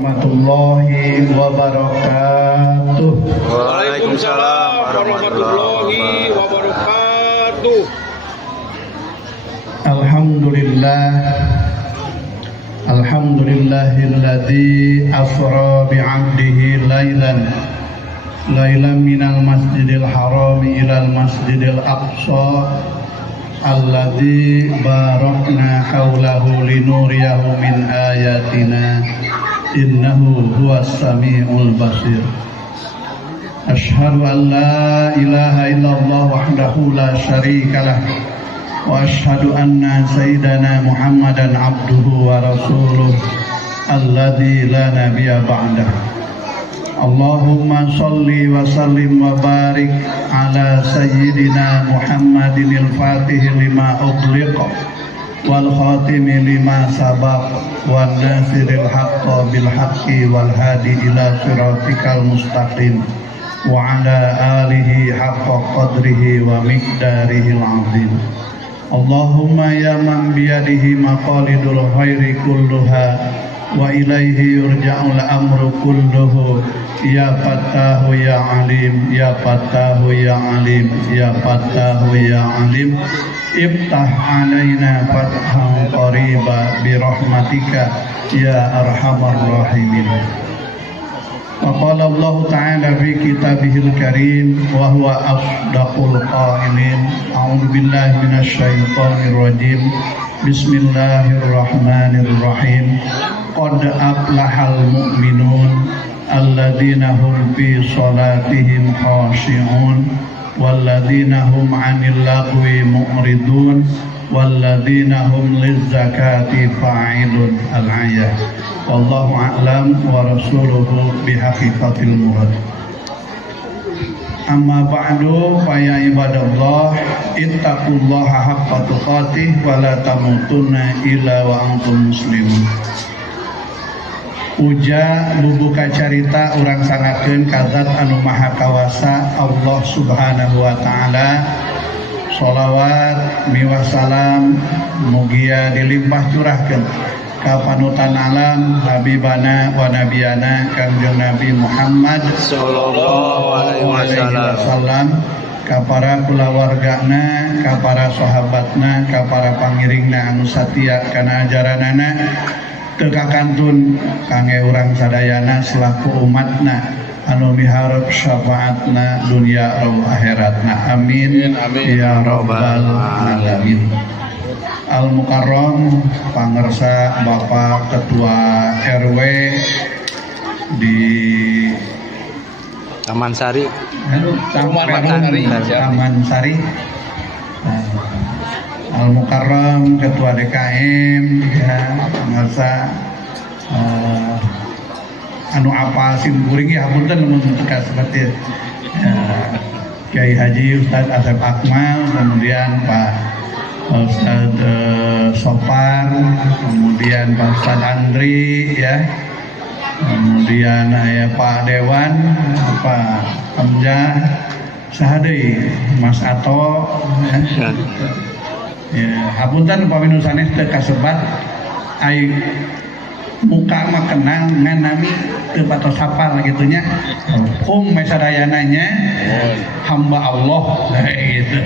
Warahmatullahi wabarakatuh. Waalaikumsalam warahmatullahi wabarakatuh. Alhamdulillahilladzi asra bi'abdihi lailan minal masjidil harami ilal masjidil aqsa alladzi barakna haulahu linuriyahu min ayatina innahu huwas samiul basir. Asyhadu an la ilaha illallah wahdahu la syarikalah wa asyhadu anna sayyidana Muhammadan abduhu wa rasuluh alladzi la nabiyya ba'dah. Allahumma sholli wa sallim wa barik ala sayyidina Muhammadinil fatih lima ughliqa wal khatimi lima sabaq wan nasiril haqqo bil haqqi wal hadi ila siratikal mustaqim wa ala alihi haqqa qadrihi wa miqdarihil azim. Allahumma ya man biyadihi maqalidul khairi kulluha wa ilaihi yurja'ul amru kulluhu ya fattahu ya alim ya fattahu ya alim ya fattahu ya alim iftah alaina fathan qariba bi rahmatika ya arhamar rahimin. Wa qala Allah ta'ala fi kitabihil karim wa huwa asdaqul qailin. A'udzu billahi minasy syaithanir rajim. Bismillahirrahmanirrahim. Qad aflahal mu'minun alladzina hum fi shalatihim khashi'un walladzina hum 'anil lagwi mu'ridun walladzina hum lizzakati fa'ilun. Al-ayah. Wallahu a'lam wa rasuluhu bihaqiqatil murad. Amma ba'du fa ya ibadallah ittaqullaha haqqa tuqatih wa la tamutunna illa wa antum muslimun. Uja bubuka carita urang sangakeun ka Zat anu maha kawasa Allah Subhanahu wa taala. Sholawat miwah salam mugia dilimpah curahkeun ka panutan alam habibana wa nabiyana Kangjeng Nabi Muhammad sallallahu alaihi wasallam, ka para kulawargana, ka para sahabatna, ka para pangiringna anu satia kana ajaranana, teu kakantun kangge urang sadayana selaku umatna anu miharep syafaatna dunia raw akhiratna. Amin ya rabbal alamin. Al-Mukarram pangersa Bapak Ketua RW di Taman Sari. Taman Sari. Al-Mukarram Ketua DKM ya, pangersa anu apal simkuring ya punten mun teka seperti Kiai Haji Ustadz Asep Akmal, kemudian Pak Ustadz Sopar, kemudian Pak Ustadz Andri ya, kemudian Pak Dewan, Pak Hamzah, sahadei Mas Ato ya, hapunten upami sanes teu kasebat ai muka mah kenal ngan nami teu patos hafal gitunya. Mesadayananya hamba Allah gitu.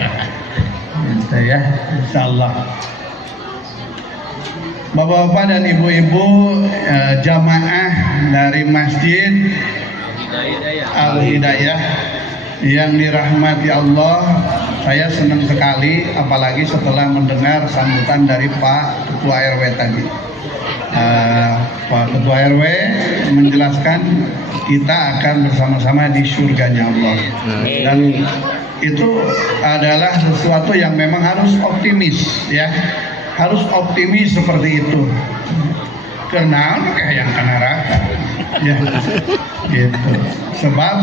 Gitu ya, insyaallah. Bapak-bapak dan ibu-ibu jamaah dari Masjid Al-Hidayah yang dirahmati Allah, saya senang sekali apalagi setelah mendengar sambutan dari Pak Ketua RW tadi. Pak Ketua RW menjelaskan kita akan bersama-sama di surganya Allah, dan itu adalah sesuatu yang memang harus optimis ya, harus optimis seperti itu. Kenal kayak yang neraka ya gitu. Sebab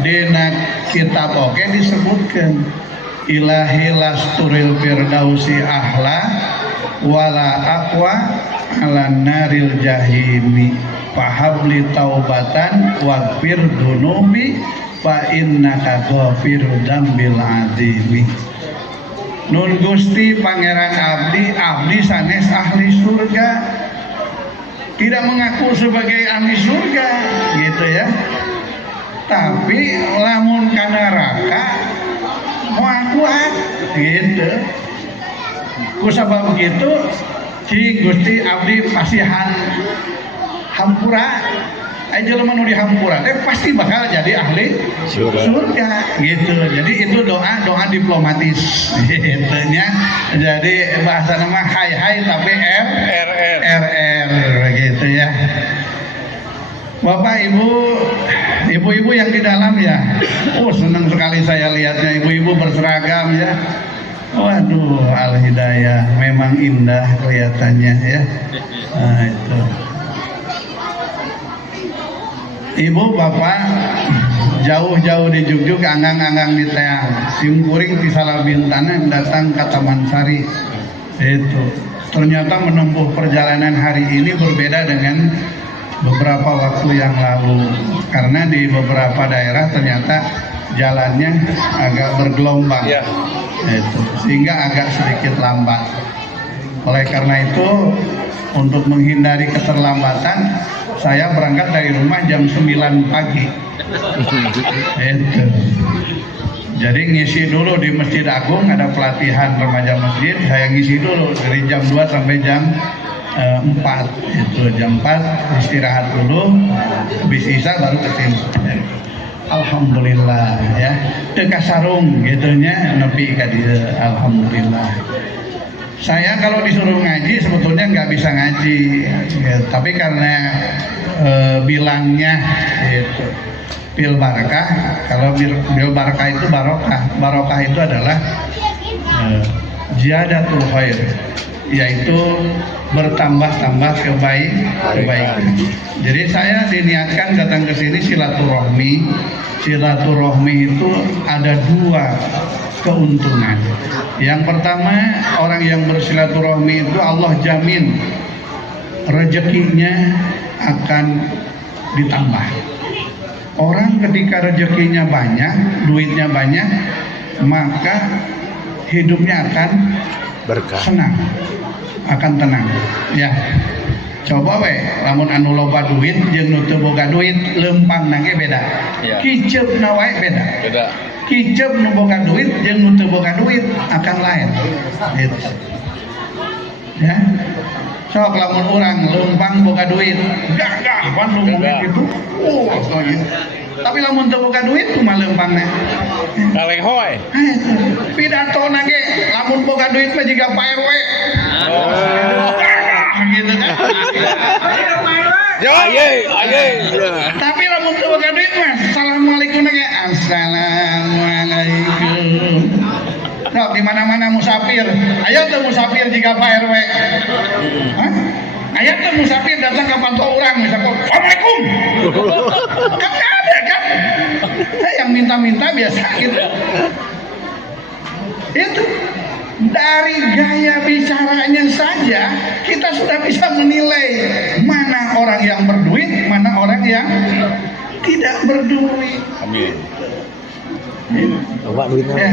dina kitab oke disebutkan ilahi lasturil firdausi ahla wala aqwa ala naril jahimi fahabli taubatan waghfir dunubi fa innaka ghafirud dzambil azimi. Nun Gusti Pangeran abdi sanes ahli surga. tidak mengaku sebagai ahli surga gitu ya, tapi lamun kana neraka mau gitu. Kusabab begitu ci Gusti abdi pasihan hampura aja lemah nu dihampura pasti bakal jadi ahli surga gitu. Jadi itu doa diplomatis gitu nya. Jadi bahasa nama hai tapi RR gitu ya. Bapak ibu-ibu yang di dalam ya, senang sekali saya lihatnya ibu-ibu berseragam ya. Waduh, al-hidayah memang indah kelihatannya ya. Nah, itu. Ibu bapak jauh-jauh di Jugjug, anggang-anggang di Teang, simkuring di Salabintana datang ke Taman Sari. Itu ternyata menempuh perjalanan hari ini berbeda dengan beberapa waktu yang lalu, karena di beberapa daerah ternyata jalannya agak bergelombang ya. Itu sehingga agak sedikit lambat. Oleh karena itu, untuk menghindari keterlambatan, saya berangkat dari rumah jam 9 pagi. Itu. Jadi ngisi dulu di Masjid Agung, ada pelatihan remaja masjid, saya ngisi dulu dari jam 2 sampai jam 4. Itu jam 4 istirahat dulu, habis isya baru ke sini. Alhamdulillah ya, teu kasarung gitunya nepi ka dieu. Alhamdulillah. Saya kalau disuruh ngaji sebetulnya nggak bisa ngaji ya, tapi karena bilangnya itu bil barakah. Kalau bil barakah itu barokah itu adalah ziyadatul khair, yaitu bertambah-tambah kebaikan. Jadi saya diniatkan datang ke sini silaturahmi. Silaturahmi itu ada 2 keuntungan. Yang pertama, orang yang bersilaturahmi itu Allah jamin rezekinya akan ditambah. Orang ketika rezekinya banyak, duitnya banyak, maka hidupnya akan berkah, senang, akan tenang ya. Coba we lamun anu loba duit jeung nu teu boga duit leumpang nage beda ya. Kiceupna wae beda kiceup nu boga duit jeung nu teu boga duit akan lain gitu ya. Sok lamun urang leumpang boga duit gagah Bandung gitu gitu. Tapi lamun teu boga duit kumaha leumpangna kaleng hoy pidato nage lamun boga duit mah jiga Pak RW gitu kan. Tapi lamun teu boga duit mah assalamualaikum nage assalamualaikum. Nah, di mana-mana musafir, aya teu musafir jika Pak RW. Hah? Aya teu musafir datang ka kantor urang misalkan assalamualaikum. Kan ada kan? Yang minta-minta biasa gitu. Itu dari gaya bicaranya saja kita sudah bisa menilai mana orang yang berduit, mana orang yang tidak berduit. Amin. Ya.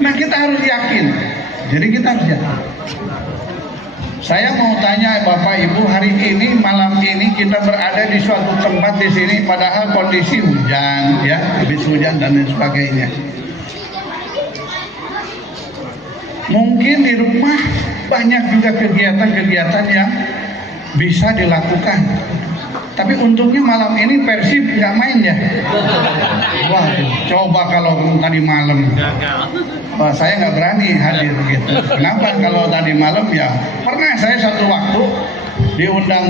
Nah kita harus yakin. Jadi kita harus yakin. Saya mau tanya Bapak Ibu, hari ini malam ini kita berada di suatu tempat di sini, padahal kondisi hujan, ya, habis hujan dan lain sebagainya. Mungkin di rumah banyak juga kegiatan-kegiatan yang bisa dilakukan. Tapi untungnya malam ini Persib nggak main ya. Wah, coba kalau tadi malam, wah, saya nggak berani hadir gitu. Kenapa? Kalau tadi malam ya pernah saya satu waktu diundang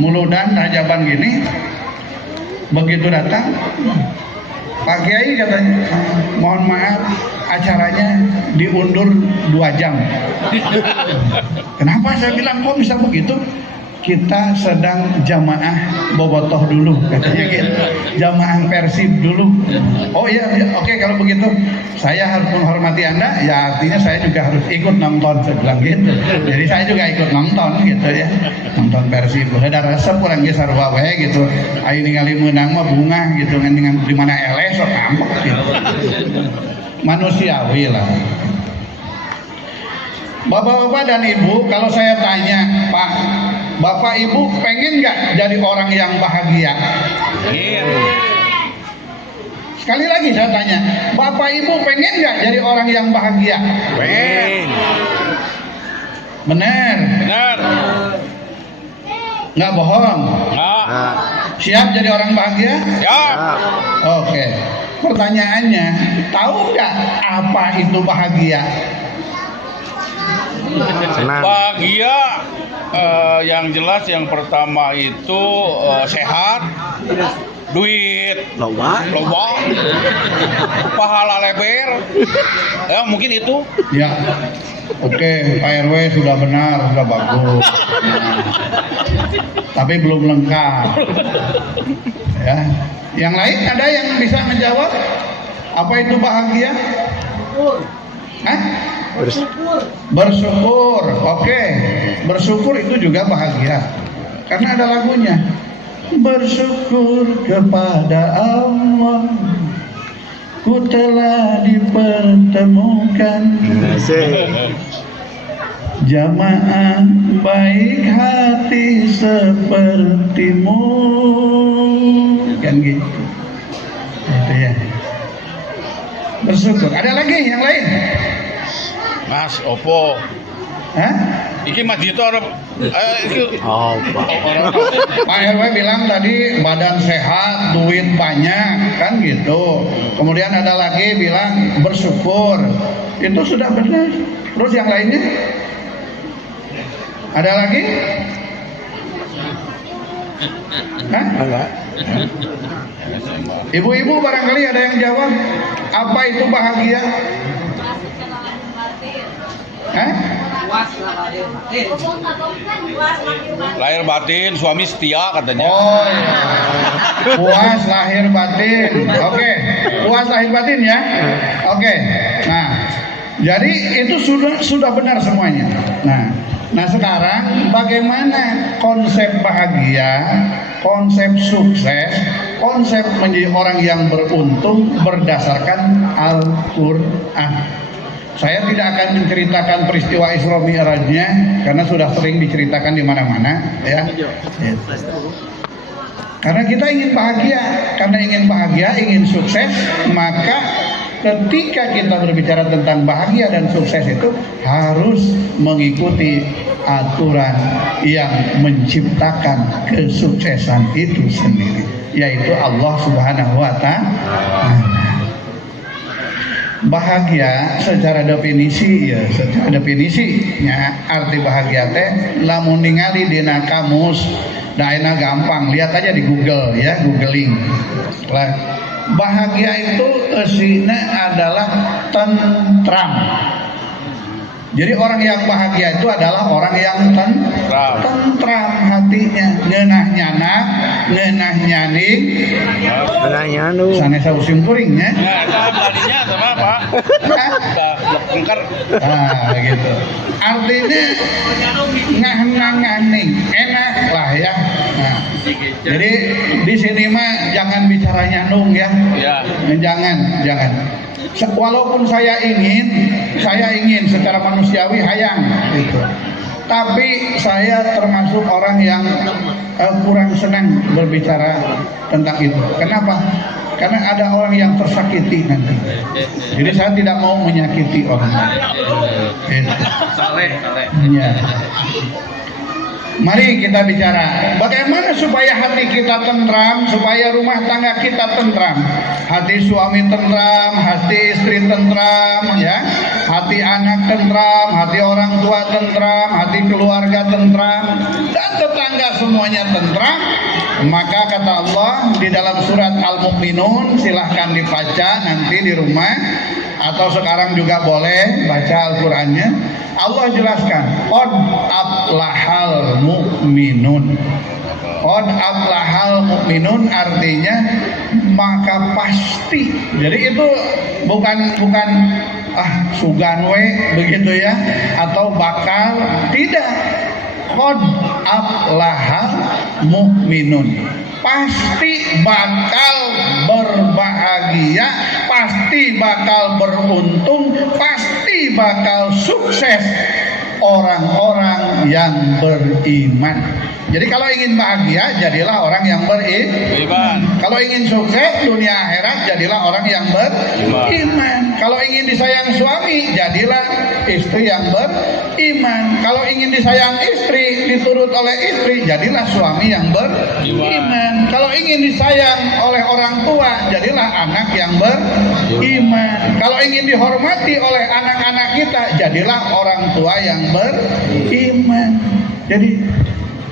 Muludan Rajaban gini, begitu datang Pak Kiai katanya, mohon maaf acaranya diundur 2 jam. Kenapa? Saya bilang kok bisa begitu? Kita sedang jamaah bobotoh dulu katanya gitu. Jamaah Persib dulu. Oh iya, oke, kalau begitu saya harus menghormati Anda, ya artinya saya juga harus ikut nonton, saya bilang gitu. Jadi saya juga ikut nonton gitu ya. Nonton Persib. Ada resep kurang ge sarua wae gitu. Ayo ningali meunang mah bunga gitu dengan di mana LS sok ampek gitu. Manusiawi lah. Bapak-bapak dan ibu, kalau saya tanya, Pak, bapak ibu pengen nggak jadi orang yang bahagia? Sekali lagi saya tanya, bapak ibu pengen nggak jadi orang yang bahagia? Pengen. Benar, Benar. nggak bohong. Nah. Nah, Siap jadi orang bahagia? Ya. nah, Oke. Pertanyaannya, tahu nggak apa itu bahagia? senang. Bahagia yang jelas yang pertama itu sehat, duit, Loba. loba, pahala lebar. Ya mungkin itu. Ya. Oke, Pak RW sudah benar, sudah bagus. Tapi belum lengkap. Ya. Yang lain ada yang bisa menjawab apa itu bahagia? Hah? Bersyukur. Oke. Bersyukur itu juga bahagia. Karena ada lagunya. Bersyukur kepada Allah, ku telah dipertemukan Asik. jamaah baik hati sepertimu, kan gitu. Itu ya. Bersyukur. Ada lagi yang lain? Mas, opo. Hah? Iki Mas Dito orang iki Oh, Pak. orang Pak RW bilang tadi badan sehat, duit banyak, kan gitu. Kemudian ada lagi bilang bersyukur. Itu sudah benar. Terus yang lainnya? Ada lagi? Hah? Enggak. Ibu-ibu barangkali ada yang jawab. Apa itu bahagia? Hah? lahir batin, suami setia katanya. Oh iya. Puas lahir batin. Oke. Puas lahir batin ya. Oke. Nah, jadi itu sudah benar semuanya. Nah sekarang bagaimana konsep bahagia, konsep sukses, konsep menjadi orang yang beruntung berdasarkan Al-Qur'an. Saya tidak akan menceritakan peristiwa Isra Mi'rajnya karena sudah sering diceritakan di mana-mana, ya. Karena kita ingin bahagia, ingin sukses, maka ketika kita berbicara tentang bahagia dan sukses itu harus mengikuti aturan yang menciptakan kesuksesan itu sendiri, yaitu Allah Subhanahu wa Ta'ala. Bahagia secara definisinya arti bahagia teh lamun ningali dina kamus daena gampang, lihat aja di Google ya, googling lah. Bahagia itu isinya adalah tentram. Jadi orang yang bahagia itu adalah orang yang tentram hatinya, ngeunah nyanak, ngeunah nyaning, Benanya anu. sanesa usim kuringnya. Nah, itu tadinya sama Pak. Lengkar. Gitu. Artinya nganing, enak lah ya. Nah, jadi di sini mah jangan bicara nyanung ya. Ya. Jangan. Walaupun saya ingin secara manusiawi hayang gitu. Tapi saya termasuk orang yang kurang senang berbicara tentang itu. Kenapa? Karena ada orang yang tersakiti nanti. Jadi saya tidak mau menyakiti orang lain. Gitu. Saleh. Ya. Mari kita bicara bagaimana supaya hati kita tentram, supaya rumah tangga kita tentram, hati suami tentram, hati istri tentram, ya, hati anak tentram, hati orang tua tentram, hati keluarga tentram, dan tetangga semuanya tentram. Maka kata Allah di dalam surat Al-Mu'minun, silahkan dibaca nanti di rumah atau sekarang juga boleh baca Al-Qur'annya. Allah jelaskan, qad aflahal mu'minun. Qad aflahal mu'minun artinya maka pasti. Jadi itu bukan sugan we begitu ya, atau bakal, tidak. Qad aflahal mu'minun, pasti bakal berbahagia, pasti bakal beruntung, pasti bakal sukses orang-orang yang beriman. Jadi kalau ingin bahagia, jadilah orang yang Beriman. Kalau ingin sukses dunia akhirat, jadilah orang yang beriman. Kalau ingin disayang suami, jadilah istri yang beriman. Kalau ingin disayang istri, diturut oleh istri, jadilah suami yang beriman. Kalau ingin disayang oleh orang tua, jadilah anak yang beriman. Kalau ingin dihormati oleh anak-anak kita, jadilah orang tua yang beriman. Jadi,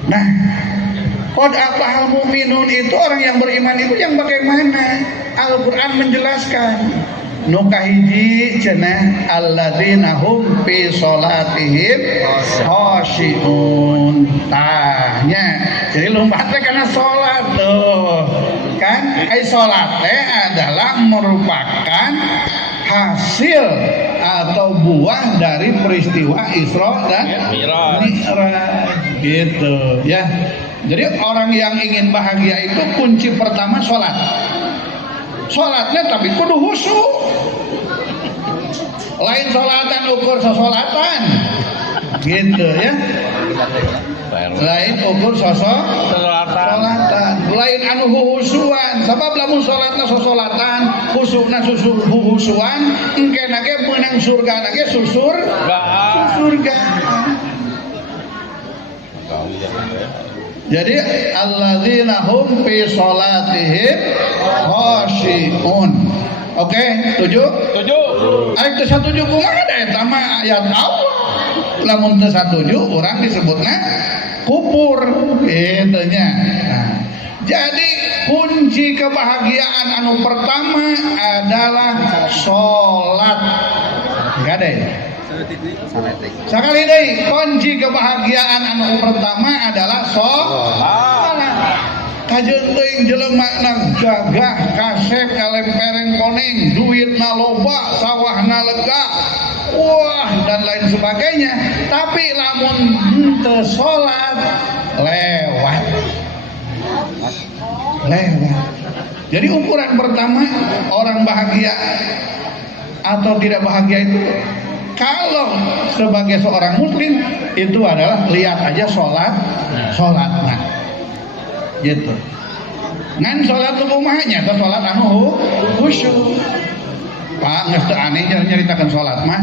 nah, qad aflahal mu'minun itu orang yang beriman itu yang bagaimana? Al-Quran menjelaskan. Nukahiji cenah alladzina hum fi sholatihim khashi'un. Tanya. Jadi lompat karena sholat tuh. Kan? Sholat adalah merupakan hasil atau buah dari peristiwa Isra dan Mi'raj gitu ya. Jadi orang yang ingin bahagia itu kunci pertama sholat. Sholatnya tapi kudu khusyuk. Lain sholatan ukur sesolatan gitu ya. Lain ukur sholatan. Lain anu husuan. Sebab lamun sholatna sesolatan, khusukna husuan, engke nage menang surga nage surga. Jadi alladzina hum fi sholatihim khashi'un. Oke, setuju? Setuju. Ayat teu satuju kumaha da eta mah ayat Allah. Lamun teu satuju urang disebutna kufur kitu nya. Nah, jadi kunci kebahagiaan anu pertama adalah sholat. Gade. Sekali deui, kunci kebahagiaan anu pertama adalah sholat. Kajeun teuing jelema gagah, kasep, kalempereng koneng, duitna loba, sawahna lega, wah dan lain sebagainya. Tapi lamun henteu sholat lewat. Jadi ukuran pertama orang bahagia atau tidak bahagia itu kalau sebagai seorang muslim itu adalah lihat aja sholatnya gitu. Ngan sholat kumahanya atau sholat anu khusyuk. Pak geus teu aneh nyaritakeun sholat mah.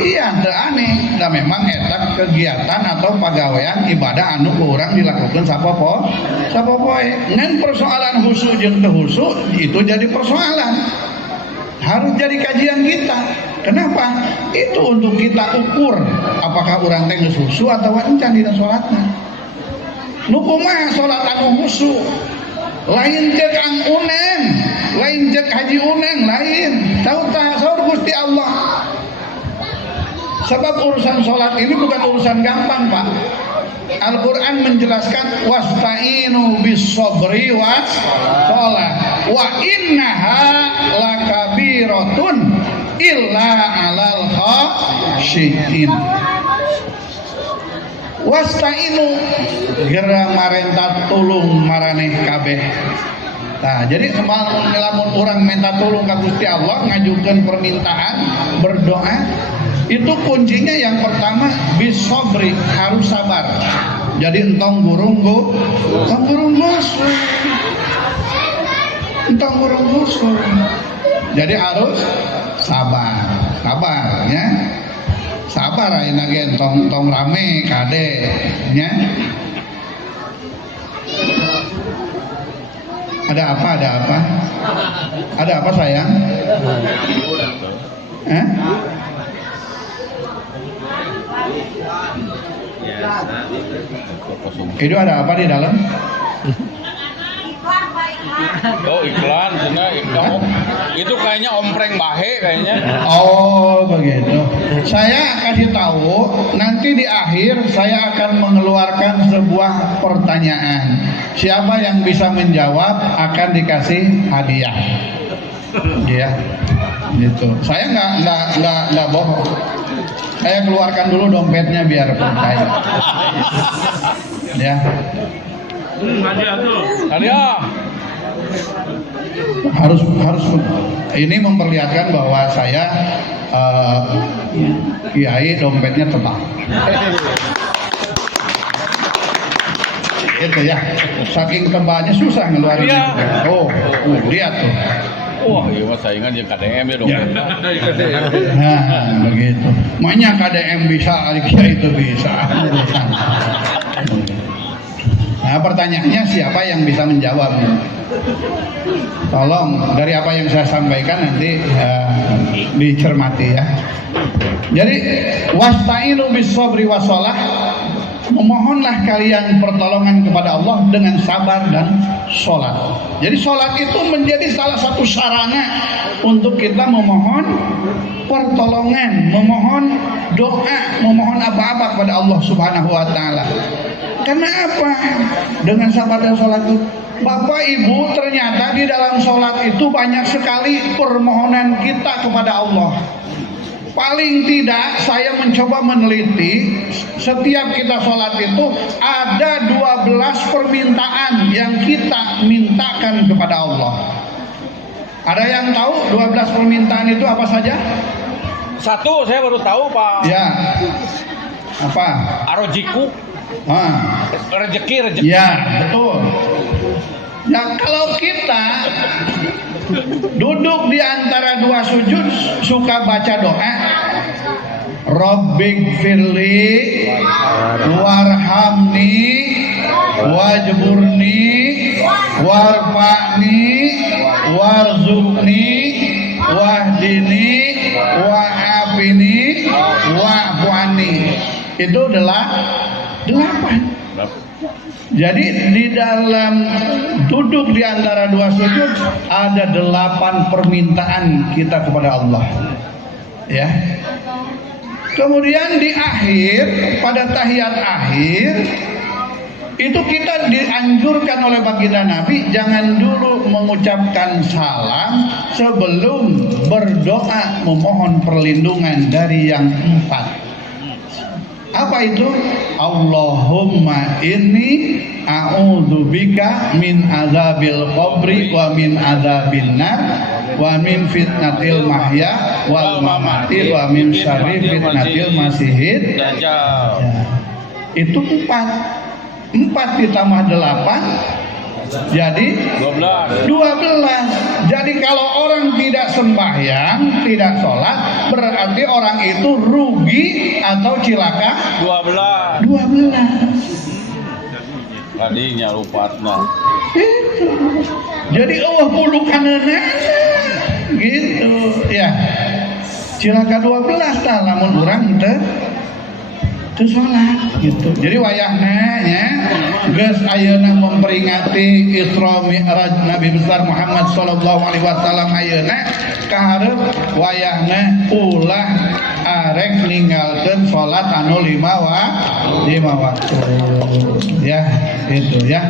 Iya teu aneh, da memang eta kegiatan atau pagawean ibadah anu ku urang dilakukeun sapopoe. Ngan persoalan khusyuk jeung teu khusyuk itu jadi persoalan. Harus jadi kajian kita. Kenapa? Itu untuk kita ukur apakah urang teh geus khusyuk atawa encan dina sholatna. Nu kumaha sholat anu khusyuk? Lain cek ang uneng, lain cek haji uneng, lain. Tahu tak saur Gusti Allah. Sebab urusan sholat ini bukan urusan gampang, Pak. Al-Quran menjelaskan wasta'inu bis sabri was sholat wa innaha lakabiratun illa alal khashiin. Wasta'inu gera marenta tulung maraneh kabeh. Nah, jadi lamun urang minta tulung ka Gusti Allah, ngajukeun permintaan, berdoa, itu kuncinya yang pertama bisobri, harus sabar. Jadi entong gurung gusul. Jadi harus sabar ya. Sabar ayeuna ge tong rame kade nya. Ada apa sayang? Itu ada apa di dalam? Oh iklan, itu kayaknya ompreng bahe kayaknya. Oh begitu. Saya kasih tahu nanti di akhir saya akan mengeluarkan sebuah pertanyaan. Siapa yang bisa menjawab akan dikasih hadiah. Ya, gitu. Saya nggak bohong. Saya keluarkan dulu dompetnya biar percaya. Ya. Hadiah. Harus ini memperlihatkan bahwa saya kiai dompetnya tebal. Itu ya, saking tebalnya susah ngeluarin. Iya. Oh, lihat tuh. Wah, iya mah saingan yang KDM ya dong. Ya. Nah, begitu. Makanya KDM bisa, Kiai itu bisa. Nah, pertanyaannya siapa yang bisa menjawab? Tolong dari apa yang saya sampaikan nanti dicermati ya. Jadi wasta'inu bis-sabri was-shalah, memohonlah kalian pertolongan kepada Allah dengan sabar dan sholat. Jadi sholat itu menjadi salah satu sarana untuk kita memohon pertolongan, memohon doa, memohon apa-apa kepada Allah Subhanahu wa Ta'ala. Karena apa? Dengan sabar dan sholat itu, Bapak Ibu, ternyata di dalam sholat itu banyak sekali permohonan kita kepada Allah. Paling tidak saya mencoba meneliti, setiap kita sholat itu ada 12 permintaan yang kita mintakan kepada Allah. Ada yang tahu 12 permintaan itu apa saja? Satu saya baru tahu Pak. Ya. Apa? Arojiku. Rezeki. Ya, betul. Ya, kalau kita duduk di antara dua sujud suka baca doa Rabbik firli warhamni wajburni warfa'ni warzuqni wahdini wa'afini wa'fu'ani. Itu adalah 8. Jadi di dalam duduk di antara dua sujud ada 8 permintaan kita kepada Allah. Ya. Kemudian di akhir, pada tahiyat akhir itu kita dianjurkan oleh baginda Nabi jangan dulu mengucapkan salam sebelum berdoa memohon perlindungan dari yang 4. Apa itu? Allahumma inni a'udzubika min azabil qabri wa min azabin nar wa min fitnatil mahya wal mamati wa min syarri fitnatil masihid dajjal. Ya. Itu 4 ditambah 8 jadi 12. Jadi kalau orang tidak sembahyang, tidak sholat, berarti orang itu rugi atau cilaka 12. Tadinya rupatna. Jadi pulukanana gitu ya. Cilaka 12 tah lamun urang teu sholat gitu. Jadi wayahna nya geus ayeuna memperingati Isra Mi'raj Nabi besar Muhammad sallallahu alaihi wasallam ayeuna kaharep wayahna ulah arek ninggalkeun sholat anu 5 waktu ya itu ya.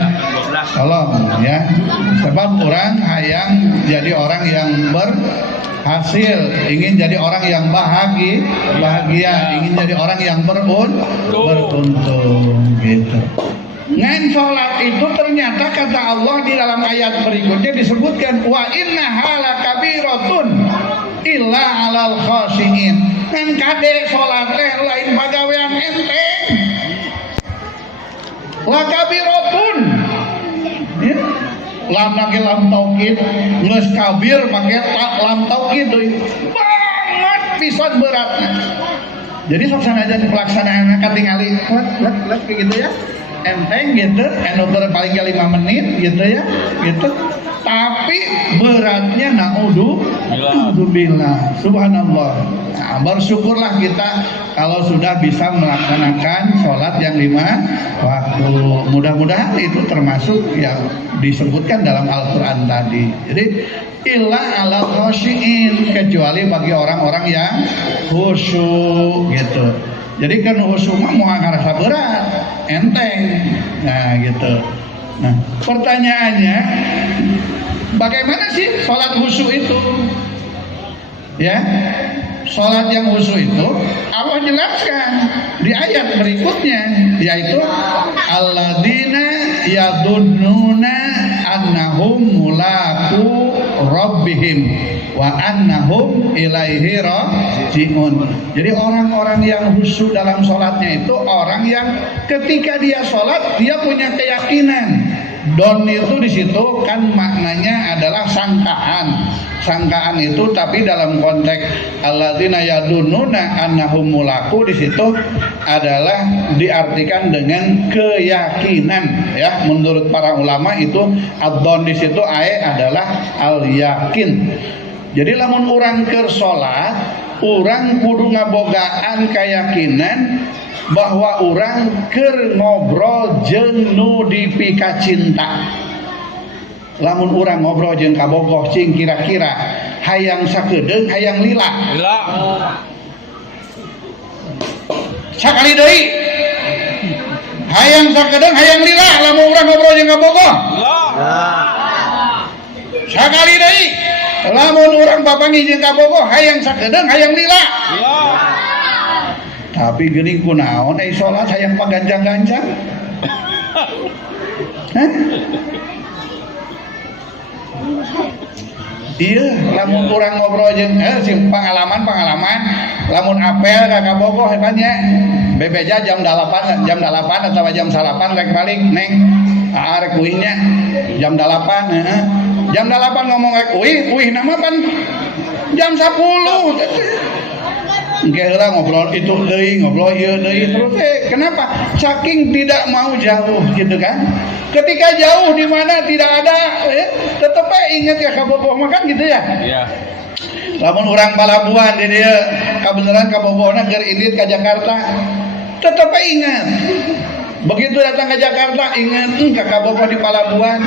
Tolong ya. Sebab orang hayang jadi orang yang berhasil, ingin jadi orang yang bahagia, ingin jadi orang yang beruntung gitu. Ngan sholat itu ternyata kata Allah di dalam ayat berikutnya disebutkan wa inna hala kabiratun illa alal khashiin. Ngan kade sholat teh lain pagawean enteng. La kabiratun. Ya. Lam make lam taukid, geus kabir make lam taukid deui. Banget pisan beratnya. Jadi sok sanajan pelaksanaan katingali let kayak gitu ya. Enteng gitu, enover paling 5 menit gitu ya, gitu. Tapi beratnya naudzubillah, subhanallah. Nah, bersyukurlah kita kalau sudah bisa melaksanakan sholat yang 5 waktu. Mudah-mudahan itu termasuk yang disebutkan dalam Al-Quran tadi. Jadi illa ala khashiin, kecuali bagi orang-orang yang khusyuk gitu. Jadi kan khusyuk mah mau ngerasa berat, enteng. Nah gitu. Nah pertanyaannya, bagaimana sih sholat khusyuk itu? Ya, sholat yang khusyuk itu Allah jelaskan di ayat berikutnya, yaitu alladzina yadunnuna annahum mulaku rabbihim wa annahum ilaihi rajiun. Jadi orang-orang yang khusyuk dalam sholatnya itu orang yang ketika dia sholat dia punya keyakinan. Don itu di situ kan maknanya adalah sangkaan. Sangkaan itu tapi dalam konteks alladzina yadunnuna annahum mulaku di situ adalah diartikan dengan keyakinan ya. Menurut para ulama itu ad-don di situ adalah al-yakin. Jadi lamun urang keur salat, urang kudu ngabogaan keyakinan bahwa orang keur ngobrol jeung nu dipika cinta. Lamun urang ngobrol jeung kabogoh cing kira-kira hayang sakedeung hayang lila. Lila. Sakali deui. Hayang sakedeung hayang lila lamun urang ngobrol jeung kabogoh. Lila. Sakali deui. Lamun urang papanggih jeung kabogoh hayang sakedeung hayang lila. Lila. Tapi geuning kunaon salat hayang paganjang-ganjang? Hah? Iya, lamun urang ngobrol jeung pengalaman lamun apel ka kabogoh nya bebeja jam 8 atau jam 8 rek balik neng arek uihnya jam 8 jam 8 ngomong rek uih nama pan jam 10 Engke heula ngobrol itu deui, ngobrol ieu deui terus kenapa? Saking tidak mau jauh gitu kan. Ketika jauh di mana tidak ada tetep ingat ya kabogoh makan gitu ya. Iya. Lamun urang palabuhan di dieu kabeneran kabogohna keur indit ka Jakarta. Tetep ingat. Begitu datang ke Jakarta ingat ka kabogoh di palabuhan.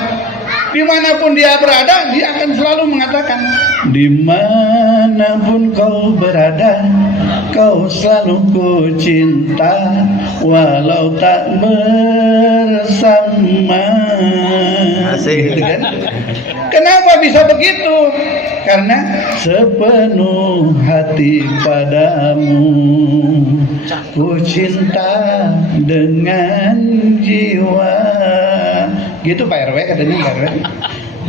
Dimanapun dia berada, dia akan selalu mengatakan, dimanapun kau berada, kau selalu ku cinta, walau tak bersama. Asik. Gitu kan? Kenapa bisa begitu? Karena sepenuh hati padamu, ku cinta dengan jiwa. Gitu Pak RW katanya Pak RW.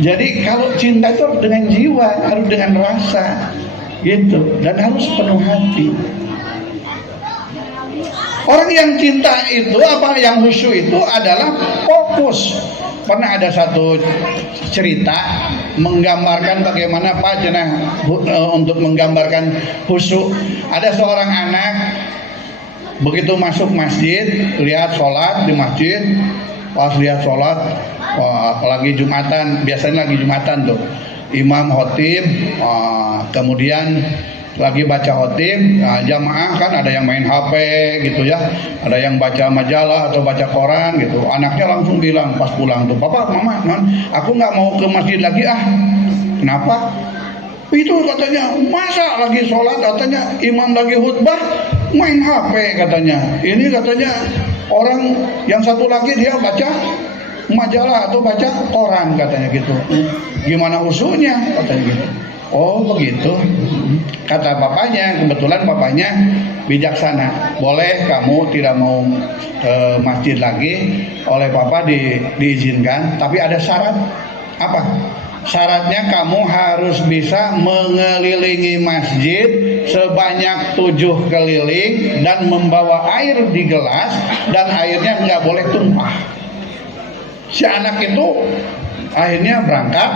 Jadi kalau cinta itu harus dengan jiwa, harus dengan rasa, gitu, dan harus penuh hati. Orang yang cinta itu apa yang khusyuk itu adalah fokus. Pernah ada satu cerita menggambarkan bagaimana Pak Jenah untuk menggambarkan khusyuk. Ada seorang anak begitu masuk masjid, lihat sholat di masjid. Pas lihat sholat, apalagi Jumatan, biasanya lagi Jumatan tuh, imam khotib, kemudian lagi baca khotib, jamaah kan ada yang main HP gitu ya, ada yang baca majalah atau baca koran gitu. Anaknya langsung bilang pas pulang tuh, papa, mama, aku nggak mau ke masjid lagi ah. Kenapa? Itu katanya masa lagi sholat, katanya imam lagi khutbah main HP katanya. Ini katanya orang yang satu lagi dia baca majalah atau baca koran katanya gitu. Gimana usulnya katanya gitu. Oh begitu. Kata bapaknya, kebetulan bapaknya bijaksana. Boleh kamu tidak mau masjid lagi, oleh papa diizinkan, tapi ada syarat. Apa? Syaratnya kamu harus bisa mengelilingi masjid sebanyak 7 keliling dan membawa air di gelas dan airnya nggak boleh tumpah. Si anak itu akhirnya berangkat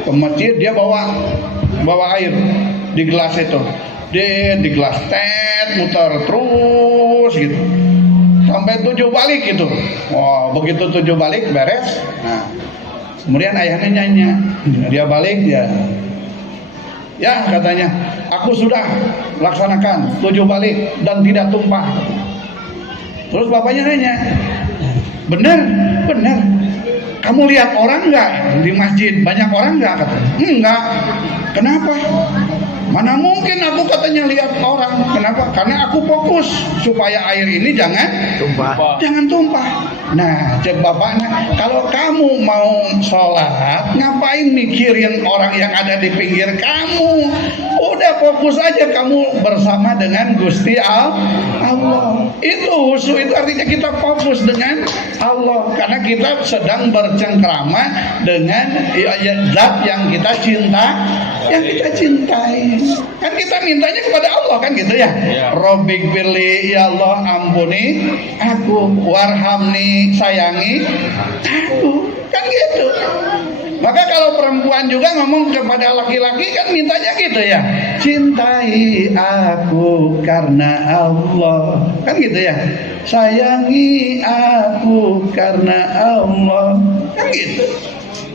ke masjid, dia bawa air di gelas itu, di gelas muter terus gitu sampai 7 balik gitu. Wah, begitu 7 balik beres. Nah, kemudian ayahnya nyanyi, dia balik ya katanya, aku sudah laksanakan 7 balik dan tidak tumpah. Terus bapaknya nanya, benar, kamu lihat orang nggak di masjid, banyak orang nggak? Katanya, enggak. Kenapa? Mana mungkin aku katanya lihat orang. Kenapa? Karena aku fokus supaya air ini jangan tumpah. Nah, cek bapaknya, kalau kamu mau sholat, ngapain mikirin orang yang ada di pinggir kamu? Udah fokus aja kamu bersama dengan Gusti Allah. Itu khusyuk itu artinya kita fokus dengan Allah karena kita sedang bercengkrama dengan zat yang kita cinta, yang kita cintai. Kan kita mintanya kepada Allah kan gitu ya. Robbik firli, ya Allah ampuni aku, warhamni sayangi aku, kan gitu. Maka kalau perempuan juga ngomong kepada laki-laki kan mintanya gitu ya, cintai aku karena Allah, kan gitu ya, sayangi aku karena Allah, kan gitu.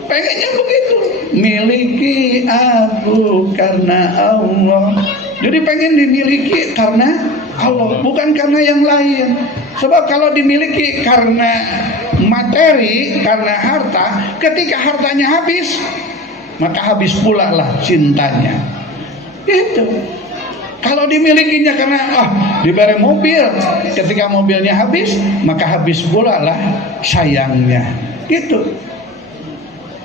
Pengennya begitu, miliki aku karena Allah. Jadi pengen dimiliki karena Allah, bukan karena yang lain. Sebab kalau dimiliki karena materi, karena harta, ketika hartanya habis, maka habis pula lah cintanya. Itu. Kalau dimilikinya karena diberi mobil, ketika mobilnya habis, maka habis pula lah sayangnya. Gitu.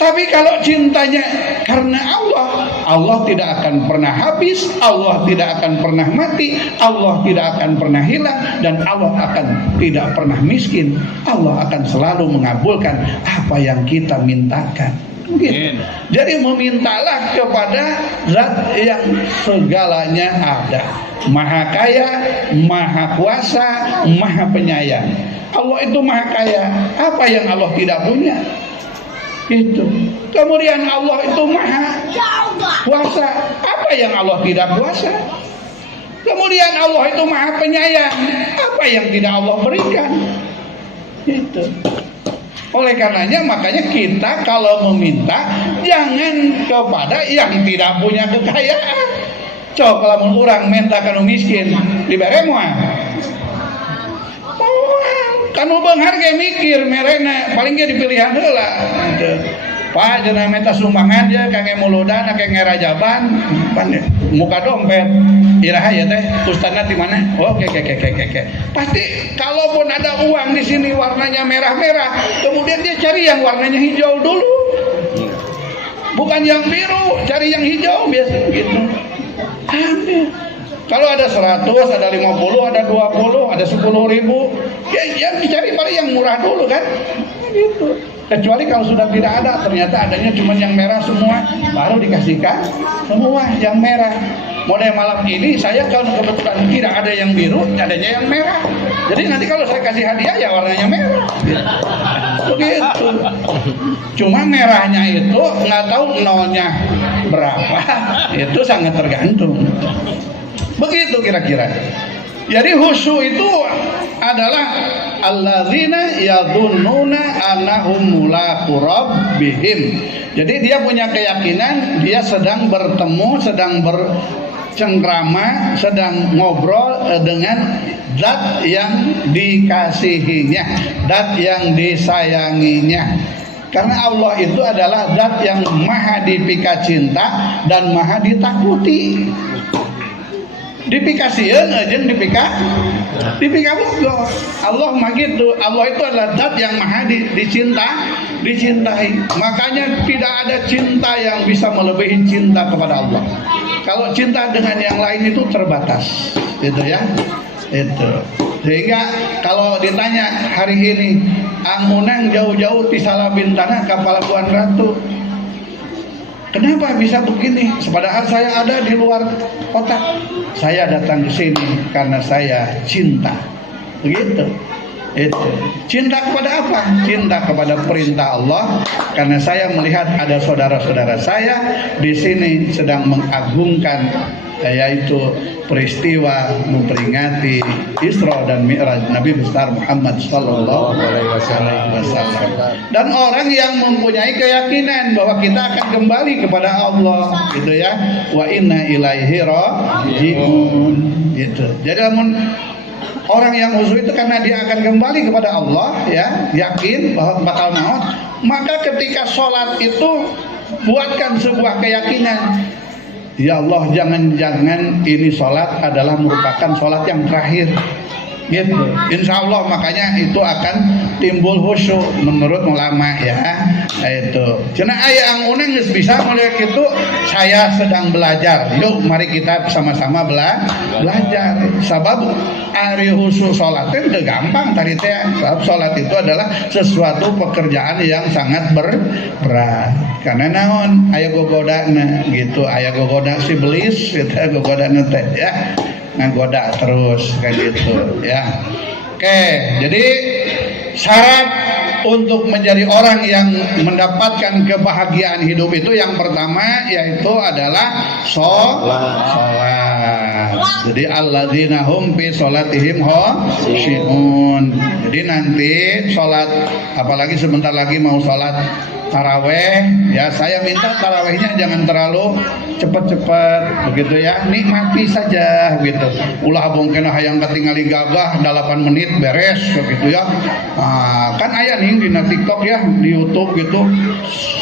Tapi kalau cintanya karena Allah, Allah tidak akan pernah habis, Allah tidak akan pernah mati, Allah tidak akan pernah hilang, dan Allah akan tidak pernah miskin. Allah akan selalu mengabulkan apa yang kita mintakan. Gitu. Jadi memintalah kepada zat yang segalanya ada, maha kaya, maha kuasa, maha penyayang. Allah itu maha kaya. Apa yang Allah tidak punya? Itu. Kemudian Allah itu maha kuasa. Apa yang Allah tidak kuasa? Kemudian Allah itu maha penyayang. Apa yang tidak Allah berikan? Itu. Oleh karenanya makanya kita kalau meminta jangan kepada yang tidak punya kekayaan. Coba kalau orang minta kanu miskin diberi moal. Kanu beunghar ge mikir merena paling ge dipilihan heula. Pak cenah minta sumbangan dia kangge muludan kangge ngerajaban pan muka dompet. Iraha ya teh ustadna di mana? Oke. Pasti kalaupun ada uang di sini warnanya merah-merah, kemudian dia cari yang warnanya hijau dulu. Bukan yang biru, cari yang hijau biasa gitu. Kalau ada 100, ada 50, ada 20, ada 10.000, ya dicari paling yang murah dulu kan? Gitu. Kecuali kalau sudah tidak ada, ternyata adanya cuma yang merah semua, baru dikasihkan semua yang merah. Mulai malam ini saya kalau kebetulan tidak ada yang biru, adanya yang merah. Jadi nanti kalau saya kasih hadiah ya warnanya merah. Begitu. Cuma merahnya itu nggak tahu nolnya berapa, itu sangat tergantung. Begitu kira-kira. Jadi khusyuk itu adalah alladzina yadhunnuna annahum mulaqu rabbihim. Jadi dia punya keyakinan dia sedang bertemu, sedang bercengkrama, sedang ngobrol dengan zat yang dikasihinya, zat yang disayanginya. Karena Allah itu adalah zat yang maha dipika cinta dan maha ditakuti. Dipikasieun jeung dipika bogo. Allah mah gitu. Allah itu adalah zat yang maha dicintai. Makanya tidak ada cinta yang bisa melebihi cinta kepada Allah. Kalau cinta dengan yang lain itu terbatas. Gitu ya. Itu. Sehingga kalau ditanya hari ini, Unang jauh-jauh di Salabintana ke Palabuhan Ratu. Kenapa bisa begini? Padahal saya ada di luar kota. Saya datang ke sini karena saya cinta. Begitu. Itu. Cinta kepada apa? Cinta kepada perintah Allah. Karena saya melihat ada saudara-saudara saya di sini sedang mengagungkan yaitu peristiwa memperingati Isra dan Mi'raj Nabi besar Muhammad sallallahu alaihi wasallam. Dan orang yang mempunyai keyakinan bahwa kita akan kembali kepada Allah, gitu ya. Wa inna ilaihi raji'un. Gitu. Jadi namun orang yang khusyuk itu karena dia akan kembali kepada Allah, ya, yakin bahwa bakal maut, maka ketika sholat itu buatkan sebuah keyakinan. Ya Allah, jangan-jangan ini sholat adalah merupakan sholat yang terakhir, gitu. Insya Allah makanya itu akan timbul khusyuk menurut ulama ya. Itu cenah aya anguna geus bisa melihat itu saya sedang belajar, yuk mari kita sama-sama belajar. Sabab ari khusyuk salat teh teu gampang tadi teh. Sabab salat itu adalah sesuatu pekerjaan yang sangat berat. Karena naon aya gogodana gitu, aya gogoda si belis gitu, gogodana teh ya. Ngagoda terus kayak gitu ya. Oke, jadi syarat untuk menjadi orang yang mendapatkan kebahagiaan hidup itu yang pertama yaitu adalah sholat. Jadi alladzina hum fi sholatihim khashi'un. Jadi nanti sholat, apalagi sebentar lagi mau sholat taraweh ya, saya minta tarawehnya jangan terlalu cepat-cepat begitu ya, nikmati saja gitu. Ulah bongkena hayang katingali gagah 8 menit beres begitu ya. Kan aya nih di TikTok ya, di YouTube gitu,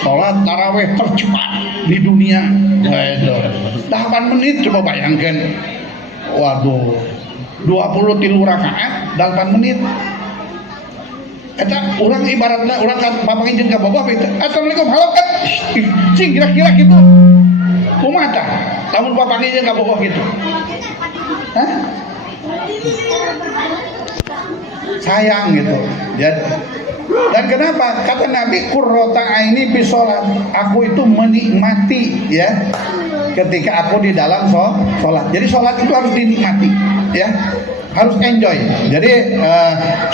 sholat taraweh tercepat di dunia gitu. 8 menit coba bayangkan. Waduh, 23 rakaat 8 menit. Eta orang ibaratnya orang kan papangin jeung ka boboh itu. Assalamualaikum halo kan. Cing kira-kira gitu. Kumaha tah? Lamun papangin jeung ka boboh gitu. Hah? Sayang gitu. Ya. Dan kenapa? Kata Nabi qurrata aini fi sholat. Aku itu menikmati ya ketika aku di dalam sholat. Jadi sholat itu harus dinikmati ya. Harus enjoy. Jadi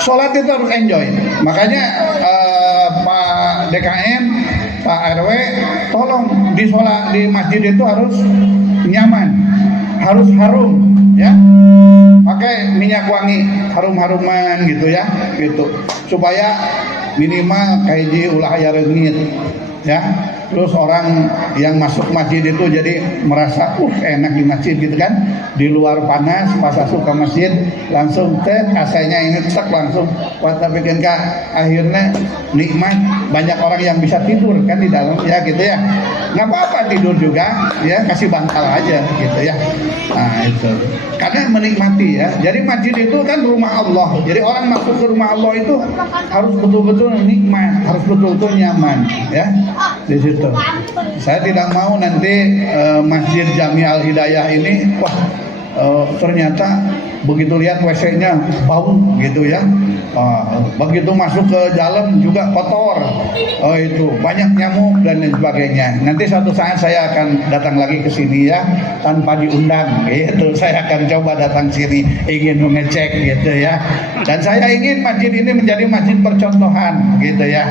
sholat itu harus enjoy. Makanya Pak DKM, Pak RW, tolong di sholat di masjid itu harus nyaman, harus harum, ya. Pakai minyak wangi, harum-haruman gitu ya, gitu. Supaya minimal kayak ulah aya reungit, ya. Terus orang yang masuk masjid itu jadi merasa enak di masjid gitu kan. Di luar panas, pas masuk ke masjid langsung AC-nya ini cek langsung kuat bikin akhirnya nikmat. Banyak orang yang bisa tidur kan di dalam ya gitu ya. Nggak apa-apa tidur juga ya, kasih bantal aja gitu ya. Nah itu karena menikmati ya. Jadi masjid itu kan rumah Allah. Jadi orang masuk ke rumah Allah itu harus betul-betul nikmat, harus betul-betul nyaman ya di situ. Saya tidak mau nanti Masjid Jami Al Hidayah ini ternyata begitu lihat WC-nya bau gitu ya. Begitu masuk ke dalam juga kotor. Itu banyak nyamuk dan lain sebagainya. Nanti suatu saat saya akan datang lagi ke sini ya tanpa diundang gitu. Saya akan coba datang sini ingin mengecek gitu ya. Dan saya ingin masjid ini menjadi masjid percontohan gitu ya.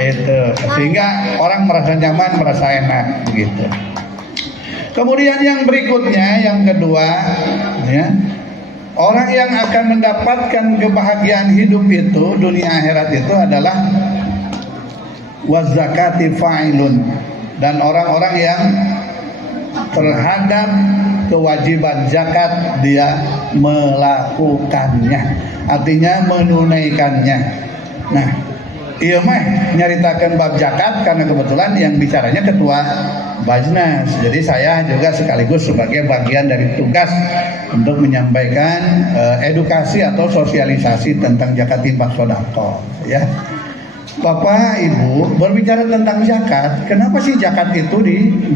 Itu sehingga orang merasa nyaman, merasa enak begitu. Kemudian yang berikutnya, yang kedua ya, orang yang akan mendapatkan kebahagiaan hidup itu dunia akhirat itu adalah wazakati fa'ilun, dan orang-orang yang terhadap kewajiban zakat dia melakukannya, artinya menunaikannya. Nah, iya mah nyaritakan bab zakat karena kebetulan yang bicaranya ketua Bajnas. Jadi saya juga sekaligus sebagai bagian dari tugas untuk menyampaikan edukasi atau sosialisasi tentang zakat infak sedekah ya. Bapak Ibu berbicara tentang zakat, kenapa sih zakat itu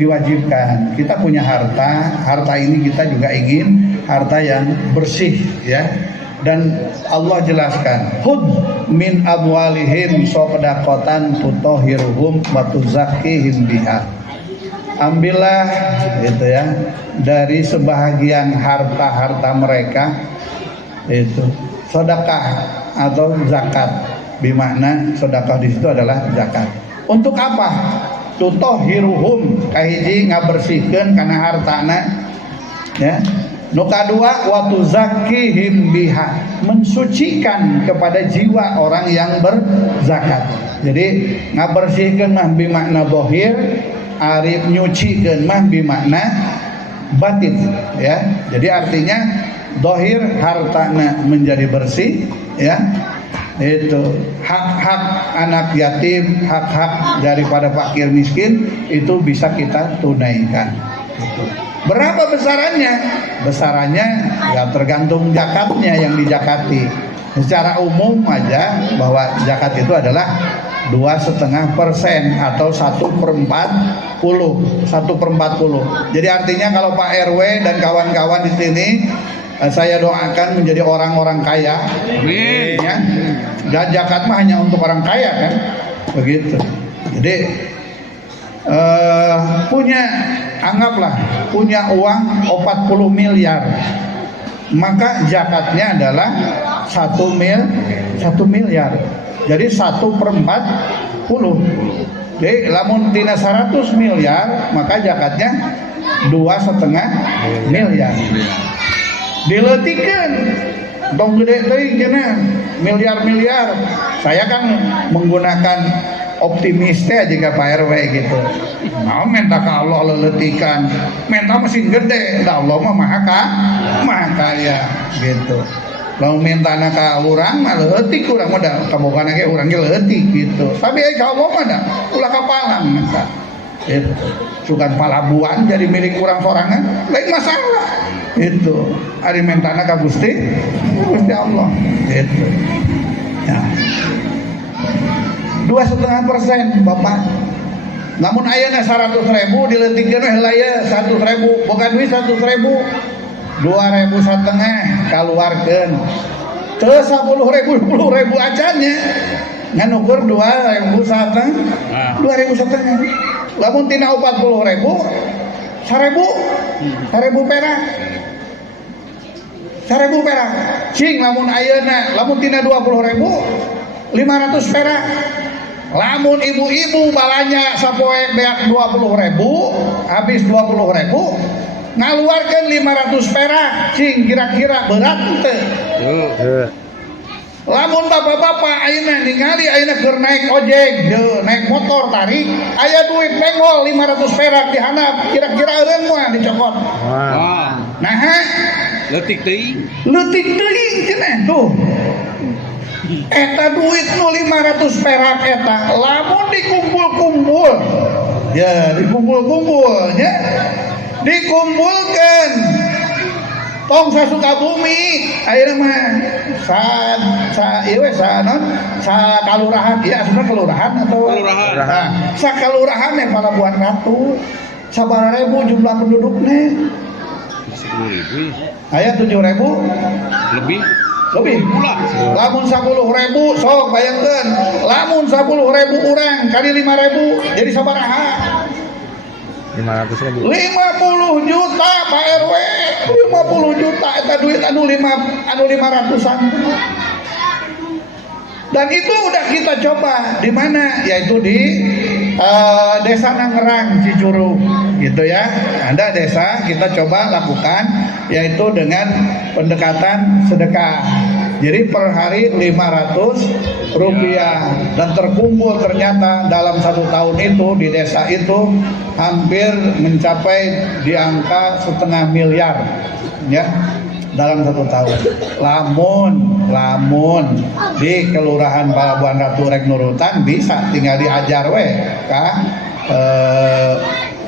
diwajibkan? Kita punya harta ini kita juga ingin harta yang bersih ya. Dan Allah jelaskan, hud min amwalihim shadaqatan tutahhiruhum wa tuzakkihim biha. Ambillah gitu ya dari sebahagian harta-harta mereka itu sedekah atau zakat. Bimakna sedekah di situ adalah zakat. Untuk apa? Tutahhiruhum kahiji ngabersihkeun kana hartana ya. Nu kadua wa tuzakkihim biha, mensucikan kepada jiwa orang yang berzakat. Jadi ngabersihkeun mah bimakna zahir, arif nyucikeun mah bimakna batin ya. Jadi artinya zahir hartana menjadi bersih ya. Itu hak-hak anak yatim, hak-hak daripada fakir miskin itu bisa kita tunaikan. Gitu. Berapa besarannya? Besarannya ya tergantung zakatnya yang dijakati secara umum aja bahwa zakat itu adalah 2,5% atau 1/40. Jadi artinya kalau Pak RW dan kawan-kawan di sini, saya doakan menjadi orang-orang kaya. Amin. Ya. Dan zakat mah hanya untuk orang kaya kan, begitu. Jadi anggaplah punya uang 40 miliar, maka zakatnya adalah 1 miliar. Jadi 1/40. Jadi lamun tina 100 miliar maka zakatnya 2,5 miliar. Dileutikan dong gede teuing cenah miliar-miliar. Saya kan menggunakan optimis teh jika Pak RW gitu. Nah, minta ka Allah leletikan, minta mesin gede, da Allah mah maha kaya gitu. Lalu minta ka urang mah leutik urang mah da kabogana ge urang ge leutik gitu. Tapi ai ka Allah mah da ulah kapalang minta. Gitu. Sugan palabuan jadi milik urang sorangan, lain masalah. Itu ari mentana ka Gusti Allah gitu. Ya. 2,5% Bapak. Namun ayeuna 100.000 dileungitkeun we heula ye 100.000, boga duit 100.000. 2.500 kaluarkeun. Teu 10.000 10.000 acannya. Ngan ukur 2.500. 2.500. Lamun tina 40.000 1.000 perak. 1.000 perak. Cing lamun ayeuna, lamun tina 20.000 500 perak. Lamun ibu-ibu balanya sapoe beak 20.000, habis 20.000, ngaluarkeun 500 perak. Cing kira-kira berat teu? Lamun bapak-bapak ayeuna ningali ayeuna keur naik ojek, naik motor tarik, aya duit penggol 500 perak dihandap, kira-kira eureun moal dicokot. Nah, Leutik teuing. leutik teuing cenah tuh. Eta duit nu 500 perak eta lamun dikumpul-kumpul. Ya, dikumpul-kumpul nya. Dikumpulkeun. Tong Sasukabumi ayeuna mah sa kalurahan ieu asupna kelurahan atau Kelurahan. Nah, sa kalurahan yang Palabuhan Ratu sabaraha ribu jumlah penduduknya 10.000. aya 7.000 Lebih. pula. Lamun 10.000 sok bayangkeun. Lamun 10.000 urang kali 5.000 jadi sabaraha? 500.000. 50 juta Pak RW. 50 juta eta duit anu 500-an. Dan itu udah kita coba di mana? Yaitu di Desa Nangerang Cicurug gitu ya. Ada desa kita coba lakukan yaitu dengan pendekatan sedekah. Jadi per hari 500 rupiah dan terkumpul ternyata dalam 1 tahun itu di desa itu hampir mencapai di angka 0,5 miliar ya dalam 1 tahun. Lamun di Kelurahan Palabuhan Ratu rek nurutan bisa tinggal diajar we ka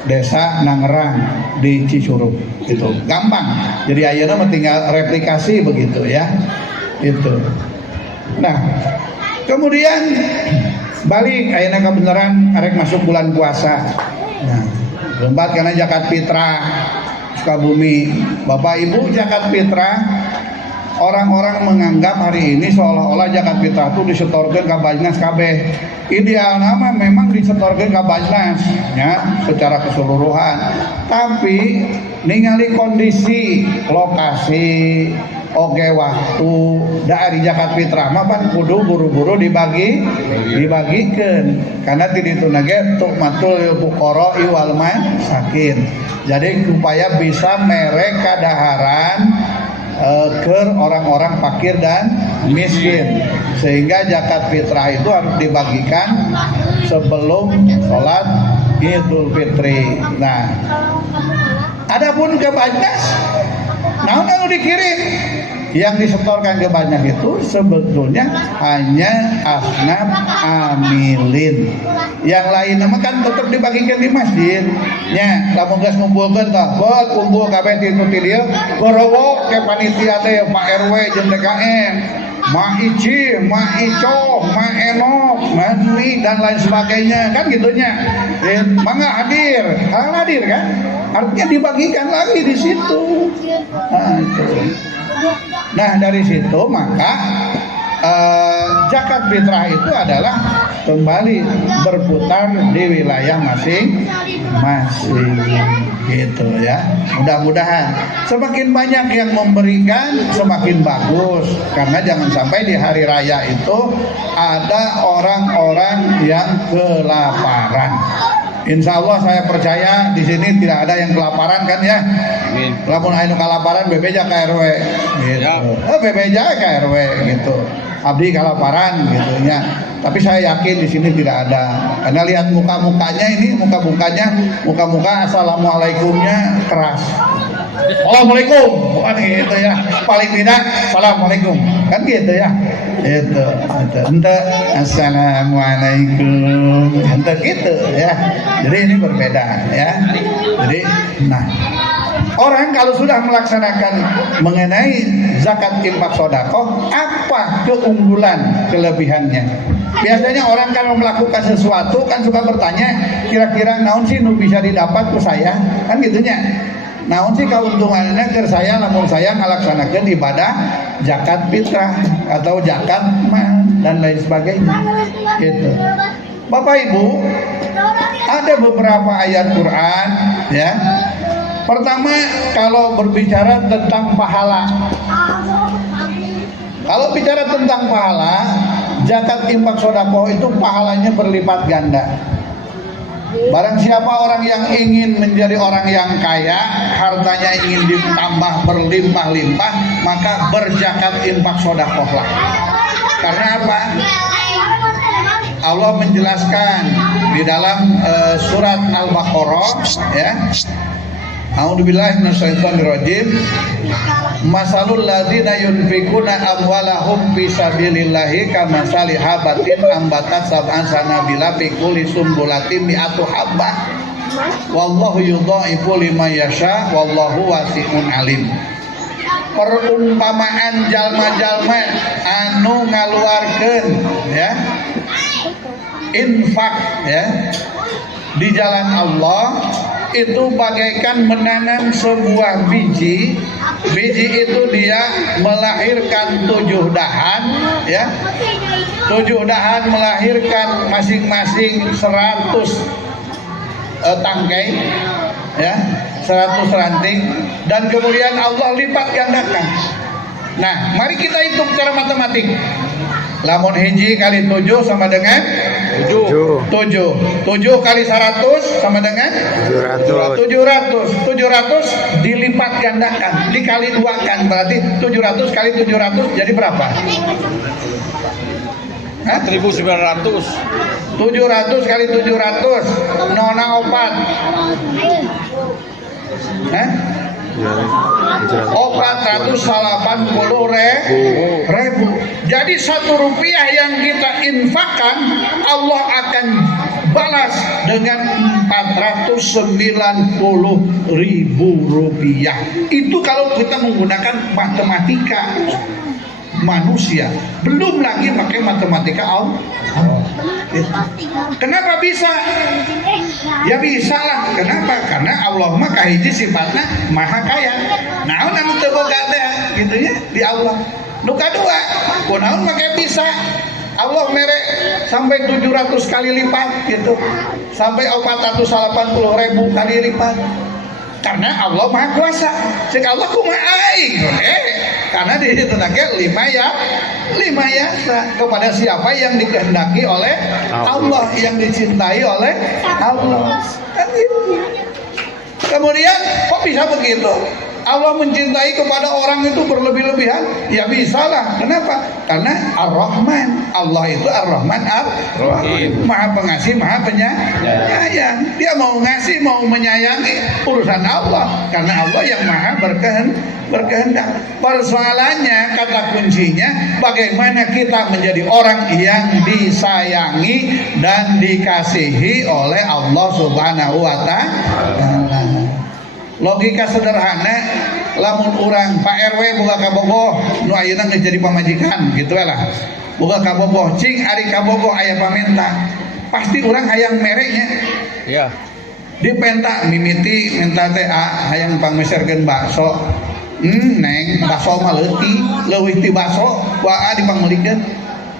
Desa Nangerang di Cicurug itu gampang. Jadi ayeuna tinggal replikasi begitu ya. Itu. Nah, kemudian balik ayeuna kebenaran arek masuk bulan puasa. Nah, lembat karena zakat fitrah Sukabumi. Bapak Ibu, zakat fitrah orang-orang menganggap hari ini seolah-olah zakat fitrah itu disetorkeun ka Bajnas kabeh. Ideal nama memang disetorkeun ka Bajnas ya secara keseluruhan. Tapi ningali kondisi lokasi oke waktu dari zakat fitrah mah pan kudu buru-buru dibagikeun karena ti ditu nage tukmatul fuqara wal masakin. Jadi supaya bisa merek kadaharan ke orang-orang fakir dan miskin sehingga zakat fitrah itu harus dibagikan sebelum sholat Idul Fitri. Nah, adapun ke Bajnas naon anu dikirim yang disetorkan ke Bajnas itu sebetulnya hanya asnaf amilin. Yang lain mah kan tetap dibagikan di masjid. Nya, lamun geus ngumpulkeun tah, buat kumpul kabeh di dieu, gorowo ke panitia teh Pak RW jeung DKM. Ma Ici, Ma Ico, Ma Enok, Ma Dwi dan lain sebagainya kan gitunya. Mangga hadir, hadir kan? Artinya dibagikan lagi di situ. Nah, itu. Nah dari situ maka zakat fitrah itu adalah kembali berputar di wilayah masing-masing gitu ya. Mudah-mudahan semakin banyak yang memberikan semakin bagus, karena jangan sampai di hari raya itu ada orang-orang yang kelaparan. Insya Allah saya percaya di sini tidak ada yang kelaparan kan ya. Amin. Lamun anu kelaparan bebeja KRW gitu. Bebeja KRW gitu. Abdi kelaparan gitu ya. Tapi saya yakin di sini tidak ada. Karena lihat muka-mukanya ini, muka-muka assalamualaikumnya keras. Assalamualaikum, bukan gitu ya. Paling tidak assalamualaikum, kan gitu ya. Itu, ente assalamualaikum, ente gitu ya. Jadi ini berbeda ya. Jadi, nah, orang kalau sudah melaksanakan mengenai zakat infak sodakoh, apa keunggulan kelebihannya? Biasanya orang kalau melakukan sesuatu kan suka bertanya, kira-kira naon sih nu bisa didapat ke saya, kan gitunya. Naon sih keuntungannya ke saya namun saya melaksanakan ibadah zakat fitrah atau zakat mal dan lain sebagainya. Gitu. Bapak Ibu, ada beberapa ayat Quran ya. Pertama, kalau berbicara tentang pahala. Kalau bicara tentang pahala, zakat infak sedekah itu pahalanya berlipat ganda. Barang siapa orang yang ingin menjadi orang yang kaya, hartanya ingin ditambah berlimpah-limpah, maka berzakat infak sedekahlah. Karena apa? Allah menjelaskan di dalam surat Al-Baqarah ya. A'udzubillahi minasyaitonirrajim. Masalul ladzina yunfikuna amwalahum fi sabilillahi kamasali habatin ambatat sab'an sanabila fi kulli sumbulatin mi'atu habbah. Wallahu yudha'ifu liman yasha wallahu wasi'un alim. Perumpamaan jalma-jalma anu ngaluarkeun ya infak ya di jalan Allah itu bagaikan menanam sebuah biji. Biji itu dia melahirkan 7 dahan ya. 7 dahan melahirkan masing-masing 100 tangkai ya, 100 ranting, dan kemudian Allah lipat gandakan. Nah, mari kita hitung secara matematik. Lamun hiji kali 7 sama dengan 7 kali 100 sama dengan 700 dilipat gandakan, dikali 2 kan, berarti 700 kali 700 jadi berapa? 1.900. 700 kali 700 nona opat. Hah? 480.000. Jadi 1 rupiah yang kita infakkan Allah akan balas dengan 490.000 rupiah. Itu kalau kita menggunakan matematika manusia, belum lagi pakai matematika Allah. Kenapa bisa? Ya bisa lah. Kenapa? Karena Allah mah kahiji sifatnya maha kaya. Naon anu teu boga teh gitu ya di Allah. Nu kadua, kunaon make bisa Allah mere sampai 700 kali lipat gitu. Sampai 480.000 kali lipat. Karena Allah maha kuasa. Cek Allah kumaha aing karena di situ nake 5 yasa kepada siapa yang dikehendaki oleh Allah, yang dicintai oleh Allah. Kan gitu. Kemudian kok bisa begitu? Allah mencintai kepada orang itu berlebih-lebihan? Ya bisa lah. Kenapa? Karena Ar-Rahman. Allah itu Ar-Rahman Ar-Rahim. Maha pengasih, maha penyayang. Dia mau ngasih, mau menyayangi, urusan Allah. Karena Allah yang maha berkehendak. Persoalannya, kata kuncinya, bagaimana kita menjadi orang yang disayangi dan dikasihi oleh Allah Subhanahu wa Ta'ala. Logika sederhana, lamun orang Pak RW boga kabogoh nu ayeuna geus jadi pamajikan gitu lah. Boga kabogoh cing ari kabogoh aya paminta. Pasti orang hayang mereknya. Iya. Di penta mimiti minta teh hayang pangmeserkeun bakso. Neng bakso mah leuwih ti bakso wa dipangmelikeun.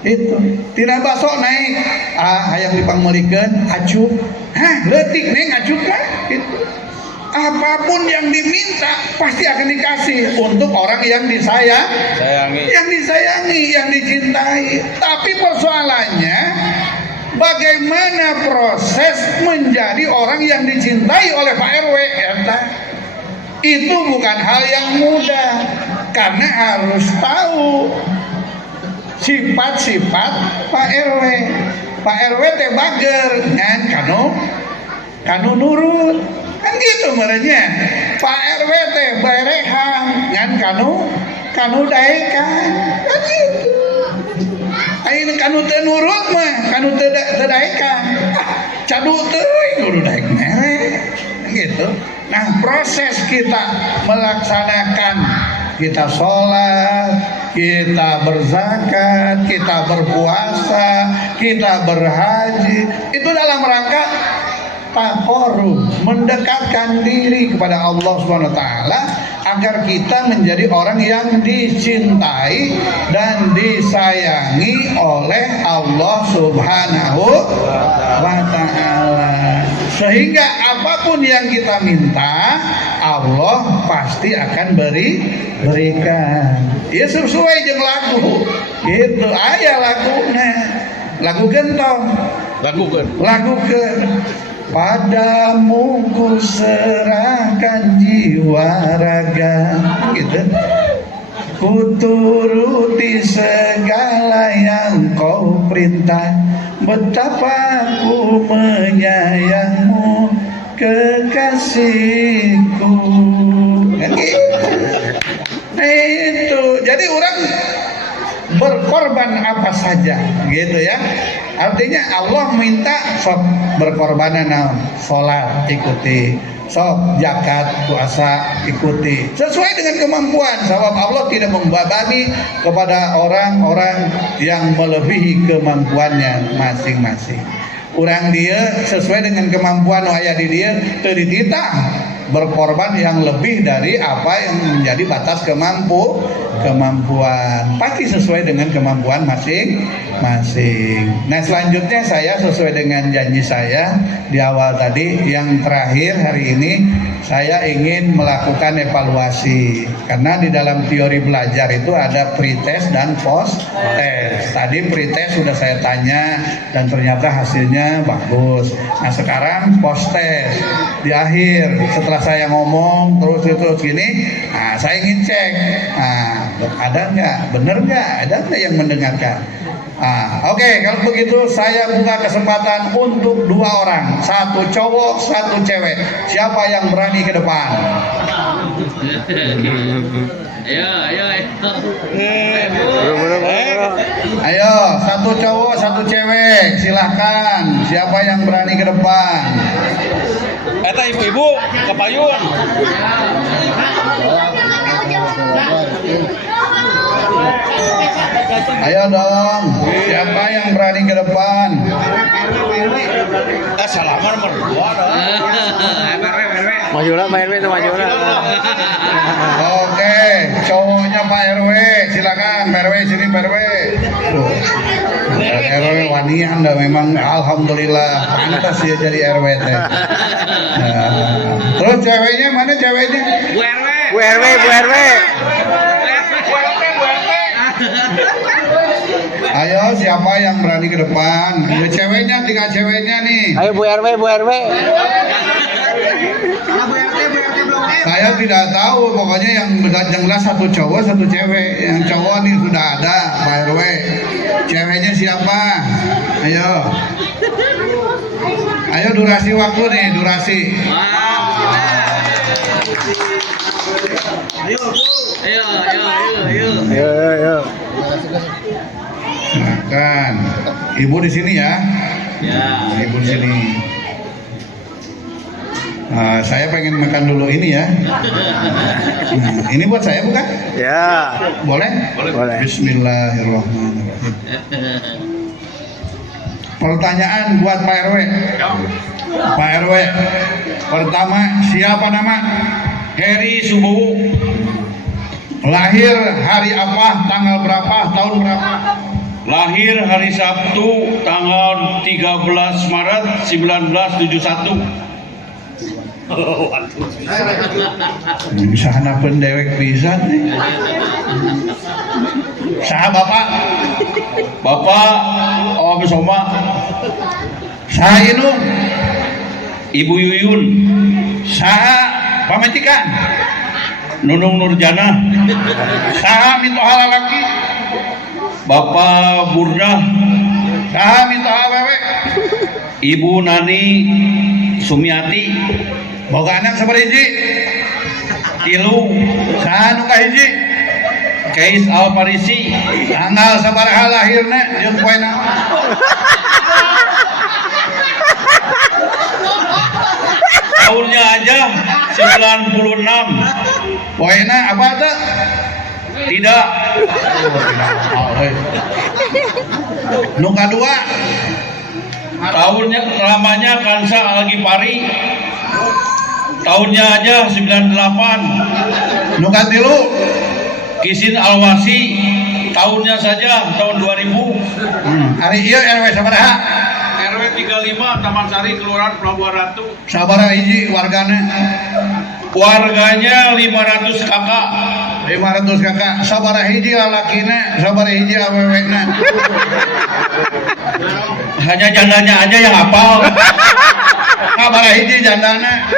Itu tina bakso naik hayang dipangmelikeun acup. Hah leutik neng acup mah itu. Apapun yang diminta pasti akan dikasih untuk orang yang Sayangi. yang disayangi, yang dicintai. Tapi persoalannya bagaimana proses menjadi orang yang dicintai oleh Pak RW eta? Itu bukan hal yang mudah karena harus tahu sifat-sifat Pak RW. Pak RW teh bager ngan kanu nurut. Kan gitu merenya. Pak RW teh barehang ngan kanu daekan. Kan gitu. Ayeuna kanu teu nurut mah, kanu teu daekan. Cadu teuing kudu daek mere. Gitu. Nah, proses kita melaksanakan kita sholat, kita berzakat, kita berpuasa, kita berhaji, itu dalam rangka taqarrub, mendekatkan diri kepada Allah Subhanahu wa taala agar kita menjadi orang yang dicintai dan disayangi oleh Allah Subhanahu wa taala. Sehingga apapun yang kita minta, Allah pasti akan berikan. Ya sesuai jeung lagu. Gitu aya laguna. Lagu gentong. Lagukeun. Padamu ku serahkan jiwa raga gitu. Ku turuti segala yang kau perintah. Betapa ku menyayangmu kekasihku. Kan gitu. Itu. Jadi orang berkorban apa saja gitu ya. Artinya Allah minta sok berkorban naon? Salat ikuti, sok zakat puasa ikuti sesuai dengan kemampuan. Sebab Allah tidak membebani kepada orang-orang yang melebihi kemampuannya masing-masing. Urang dia sesuai dengan kemampuan aya di dia teu dititah berkorban yang lebih dari apa yang menjadi batas kemampuan. Pasti sesuai dengan kemampuan masing-masing. Nah, selanjutnya saya sesuai dengan janji saya di awal tadi, yang terakhir hari ini saya ingin melakukan evaluasi. Karena di dalam teori belajar itu ada pre-test dan post-test. Tadi pre-test sudah saya tanya dan ternyata hasilnya bagus. Nah, sekarang post-test. Di akhir setelah saya ngomong terus gini, nah saya ingin cek, nah ada nggak, bener nggak, ada nggak yang mendengarkan. Oke, kalau begitu saya buka kesempatan untuk 2 orang, 1 cowok, 1 cewek. Siapa yang berani ke depan? Ayo, 1 cowok, 1 cewek, silahkan. Siapa yang berani ke depan? Eta ibu-ibu kepayun. Ayo dong, siapa yang berani ke depan? Salaman berdua dong. Maju lah Pak RW itu maju lah. Oke, cowoknya Pak RW, silakan Pak RW, sini Pak RW. RW wanian dah memang, alhamdulillah pantas dia jadi RW teh. Terus ceweknya mana ceweknya? Bu RW. Ayo siapa yang berani ke depan? Ada ceweknya, 3 ceweknya nih. Ayo Bu RW. Saya tidak tahu, pokoknya yang jelas 1 cowok 1 cewek. Yang cowok nih sudah ada Pak RW. Ceweknya siapa? Ayo durasi waktu nih, durasi. Ayo. Silakan. Ibu di sini ya. Ya. Ibu di sini. Saya pengen makan dulu ini ya. Ini buat saya bukan? Ya. Boleh? Boleh. Bismillahirrahmanirrahim. Pertanyaan buat Pak RW. Pak RW, pertama siapa nama? Heri Subowo. Lahir hari apa? Tanggal berapa? Tahun berapa? Lahir hari Sabtu tanggal 13 Maret 1971. Bisa hanapeun dewek pisan nih. Saha bapak? Bapak Om Soma, Saha Inung? Ibu Yuyun, Saha pametikan? Nunung Nurjana, Saha mitoha lalaki? Bapak Burdah, Saha mitoha awewe? Ibu Nani Sumiati, Boga anak sabariji? Tilu, Saha nu kahiji? Kais Alparisi, Tanggal sabaraha lahirna jeung poe naon? tahunnya aja 96. Poena apa tuh? Tidak, Nu kadua tahunnya namanya Kansa Algipari. Tahunnya aja 98. nu katilu Kisin Alwasi, tahunnya saja tahun 2000. Ari ieu RW sabaraha? RW 35 Taman Sari, Kelurahan Pelabuhan Ratu. Sabaraha hiji wargana? Warganya 500 kakak. 500 kakak. Sabaraha hiji lalakina, sabaraha hiji awewena? Hanya jandanya aja yang hafal. Sabaraha hiji jandana?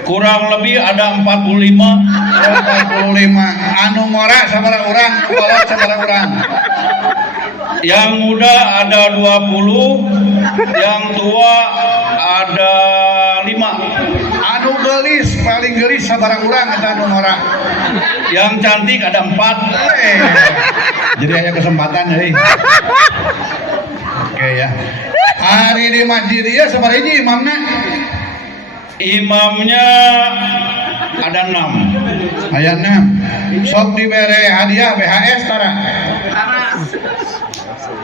Kurang lebih ada 45. 45. Anu ngora sabaraha urang, nu kolot sabaraha urang? Yang muda ada 20, yang tua ada 5. Anu gelis, paling gelis sabaraha urang eta anu ngora? Yang cantik ada 4. Jadi hanya kesempatan euy. Oke ya. Hari di masjid ieu sabaraha hiji imamna? Imamnya ada 6. Aya 6. Sok dibere hadiah BHS tara.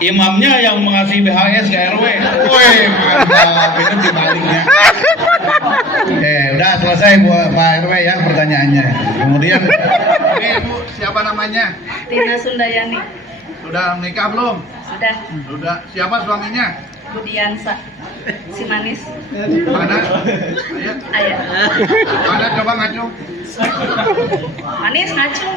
Imamnya yang mengasih BHS ke RW. Woi, mantap. Itu dibaliknya. Udah selesai buat Pak RW ya pertanyaannya. Kemudian ini Bu, siapa namanya? Tina Sundayani. Sudah menikah belum? Sudah. Sudah. Siapa suaminya? Budiansa. Si manis. Mana? Ayo. Ayah. Mana coba ngacung? Manis ngacung.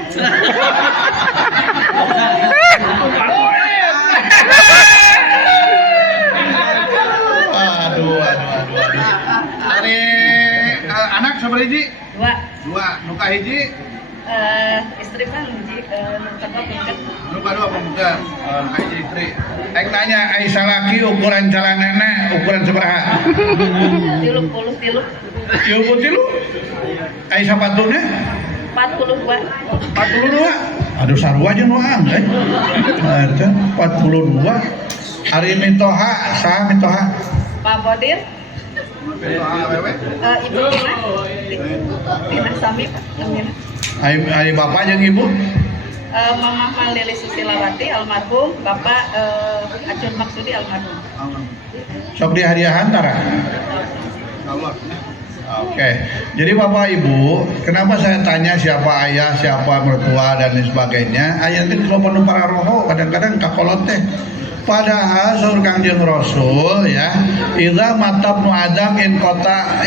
Aduh. Hari anak sabaraha hiji? Dua. Nu kahiji? Istri kan hiji numpang pungket. Nu kadua pembuka. Kahiji istri. Aing nanya Aisyah laki ukuran celanana ukuran sabaraha? 30 tilu. Tilu. Aisyah patuna? 42. 42. Aduh sarua aja nu angge. Ada 42. Hari mitoha, saha mitoha? Pak Bodir. Mitoha awewe. Ibu Tina. Tina Sami Pak namanya. Ari bapak jeung ibu? Mama Lili Susilawati almarhum, Bapak Acun Maksudi almarhum. Sok dihadiahan tara. Allah. Oke. Jadi Bapak Ibu, kenapa saya tanya siapa ayah, siapa mertua dan lain sebagainya? Ayah itu kalau penuh para roho, kadang-kadang kakolot teh. Padahal saur Kangjeng Rasul ya, idza matabnu adam in qata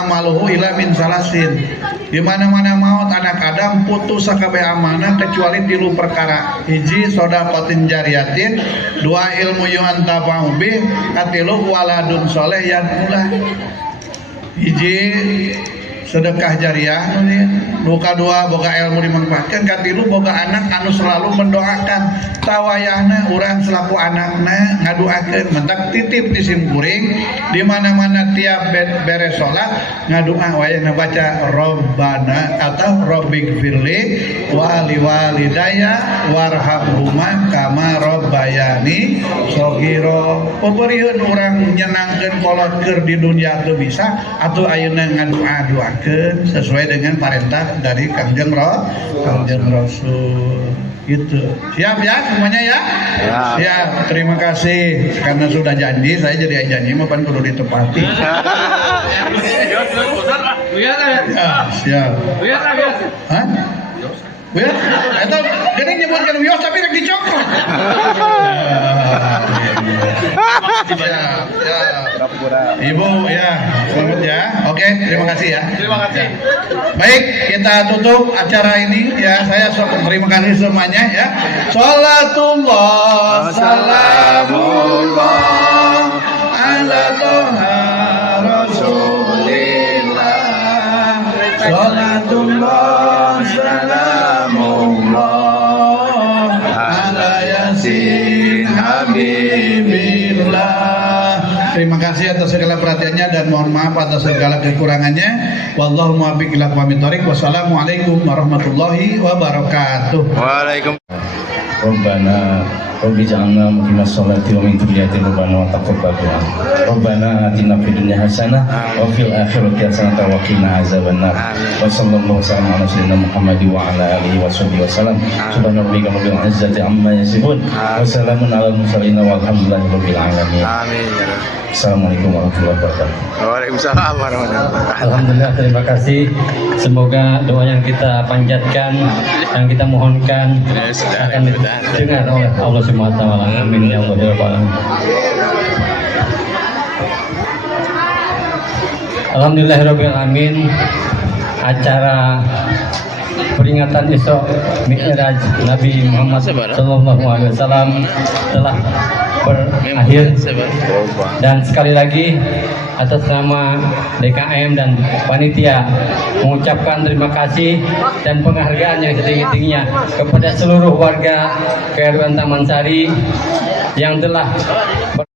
amaluhu ila min salasin. Di mana-mana maut anak Adam putus sakabeh amanah kecuali 3 perkara. Hiji shadaqatin jariyatin, 2 ilmu yu'antafa'u bih, 3 waladun soleh yang ulah. Hiji sedekah jariah nu kadua boga ilmu dimanfaatkan, katilu boga anak anu selalu mendoakan. Tawayahna urang selaku anakna ngaduakeun mentak titip di simkuring di mana-mana tiap beres salat ngadua wayahna baca Rabbana atau Rabbighfirli wa liwalidayya warhamhuma kama rabbayani shaghira. Pabeurieun urang nyenangkeun kolot keur di dunia teu bisa atuh ayeuna ngadua-duakeun sesuai dengan perintah dari Kangjeng Rasul. Gitu. Siap ya semuanya ya? Siap. Terima kasih karena sudah janji, saya jadi janji mah pan kudu ditepati. Ya, siap. Hah? Buya? Eta geuning nyebutkeun wios tapi rek dicokot. Ya. Ibu ya, selamat ya. Oke, terima kasih ya. Terima kasih. Baik, kita tutup acara ini ya. Saya terima kasih semuanya ya. Salatullah salamullah ala toha rasulillah. Salatullah salamullah ala yasin habibillah. Terima kasih atas segala perhatiannya dan mohon maaf atas segala kekurangannya. Wallahu muwaffiq ila aqwamit thoriq. Wassalamualaikum warahmatullahi wabarakatuh. Waalaikumsalam. Rabbana Rabbi ja'alna muqimas sholati wa min dzurriyyatina rabbana wa taqabbal du'a. Rabbana atina fid dunya hasanah wa fil akhirati hasanah wa qina azabannar. Wa sallallahu ala sayyidina Muhammad wa ala alihi wa sahbihi wasallam. Subhana rabbika rabbil izzati amma yasifun wa salamun alal mursalin walhamdulillahi rabbil alamin. Amin ya Rabbi. Assalamualaikum warahmatullahi wabarakatuh. Waalaikumsalam warahmatullahi wabarakatuh. Alhamdulillah, terima kasih. Semoga doa yang kita panjatkan, yang kita mohonkan akan didengar oleh Allah Subhanahu wa taala. Amin ya Allah ya Rabbal alamin. Alhamdulillahirabbil alamin. Acara peringatan Isra Mi'raj Nabi Muhammad SAW telah berakhir, dan sekali lagi atas nama DKM dan panitia mengucapkan terima kasih dan penghargaan yang setinggi-tingginya kepada seluruh warga KRW Taman Sari yang telah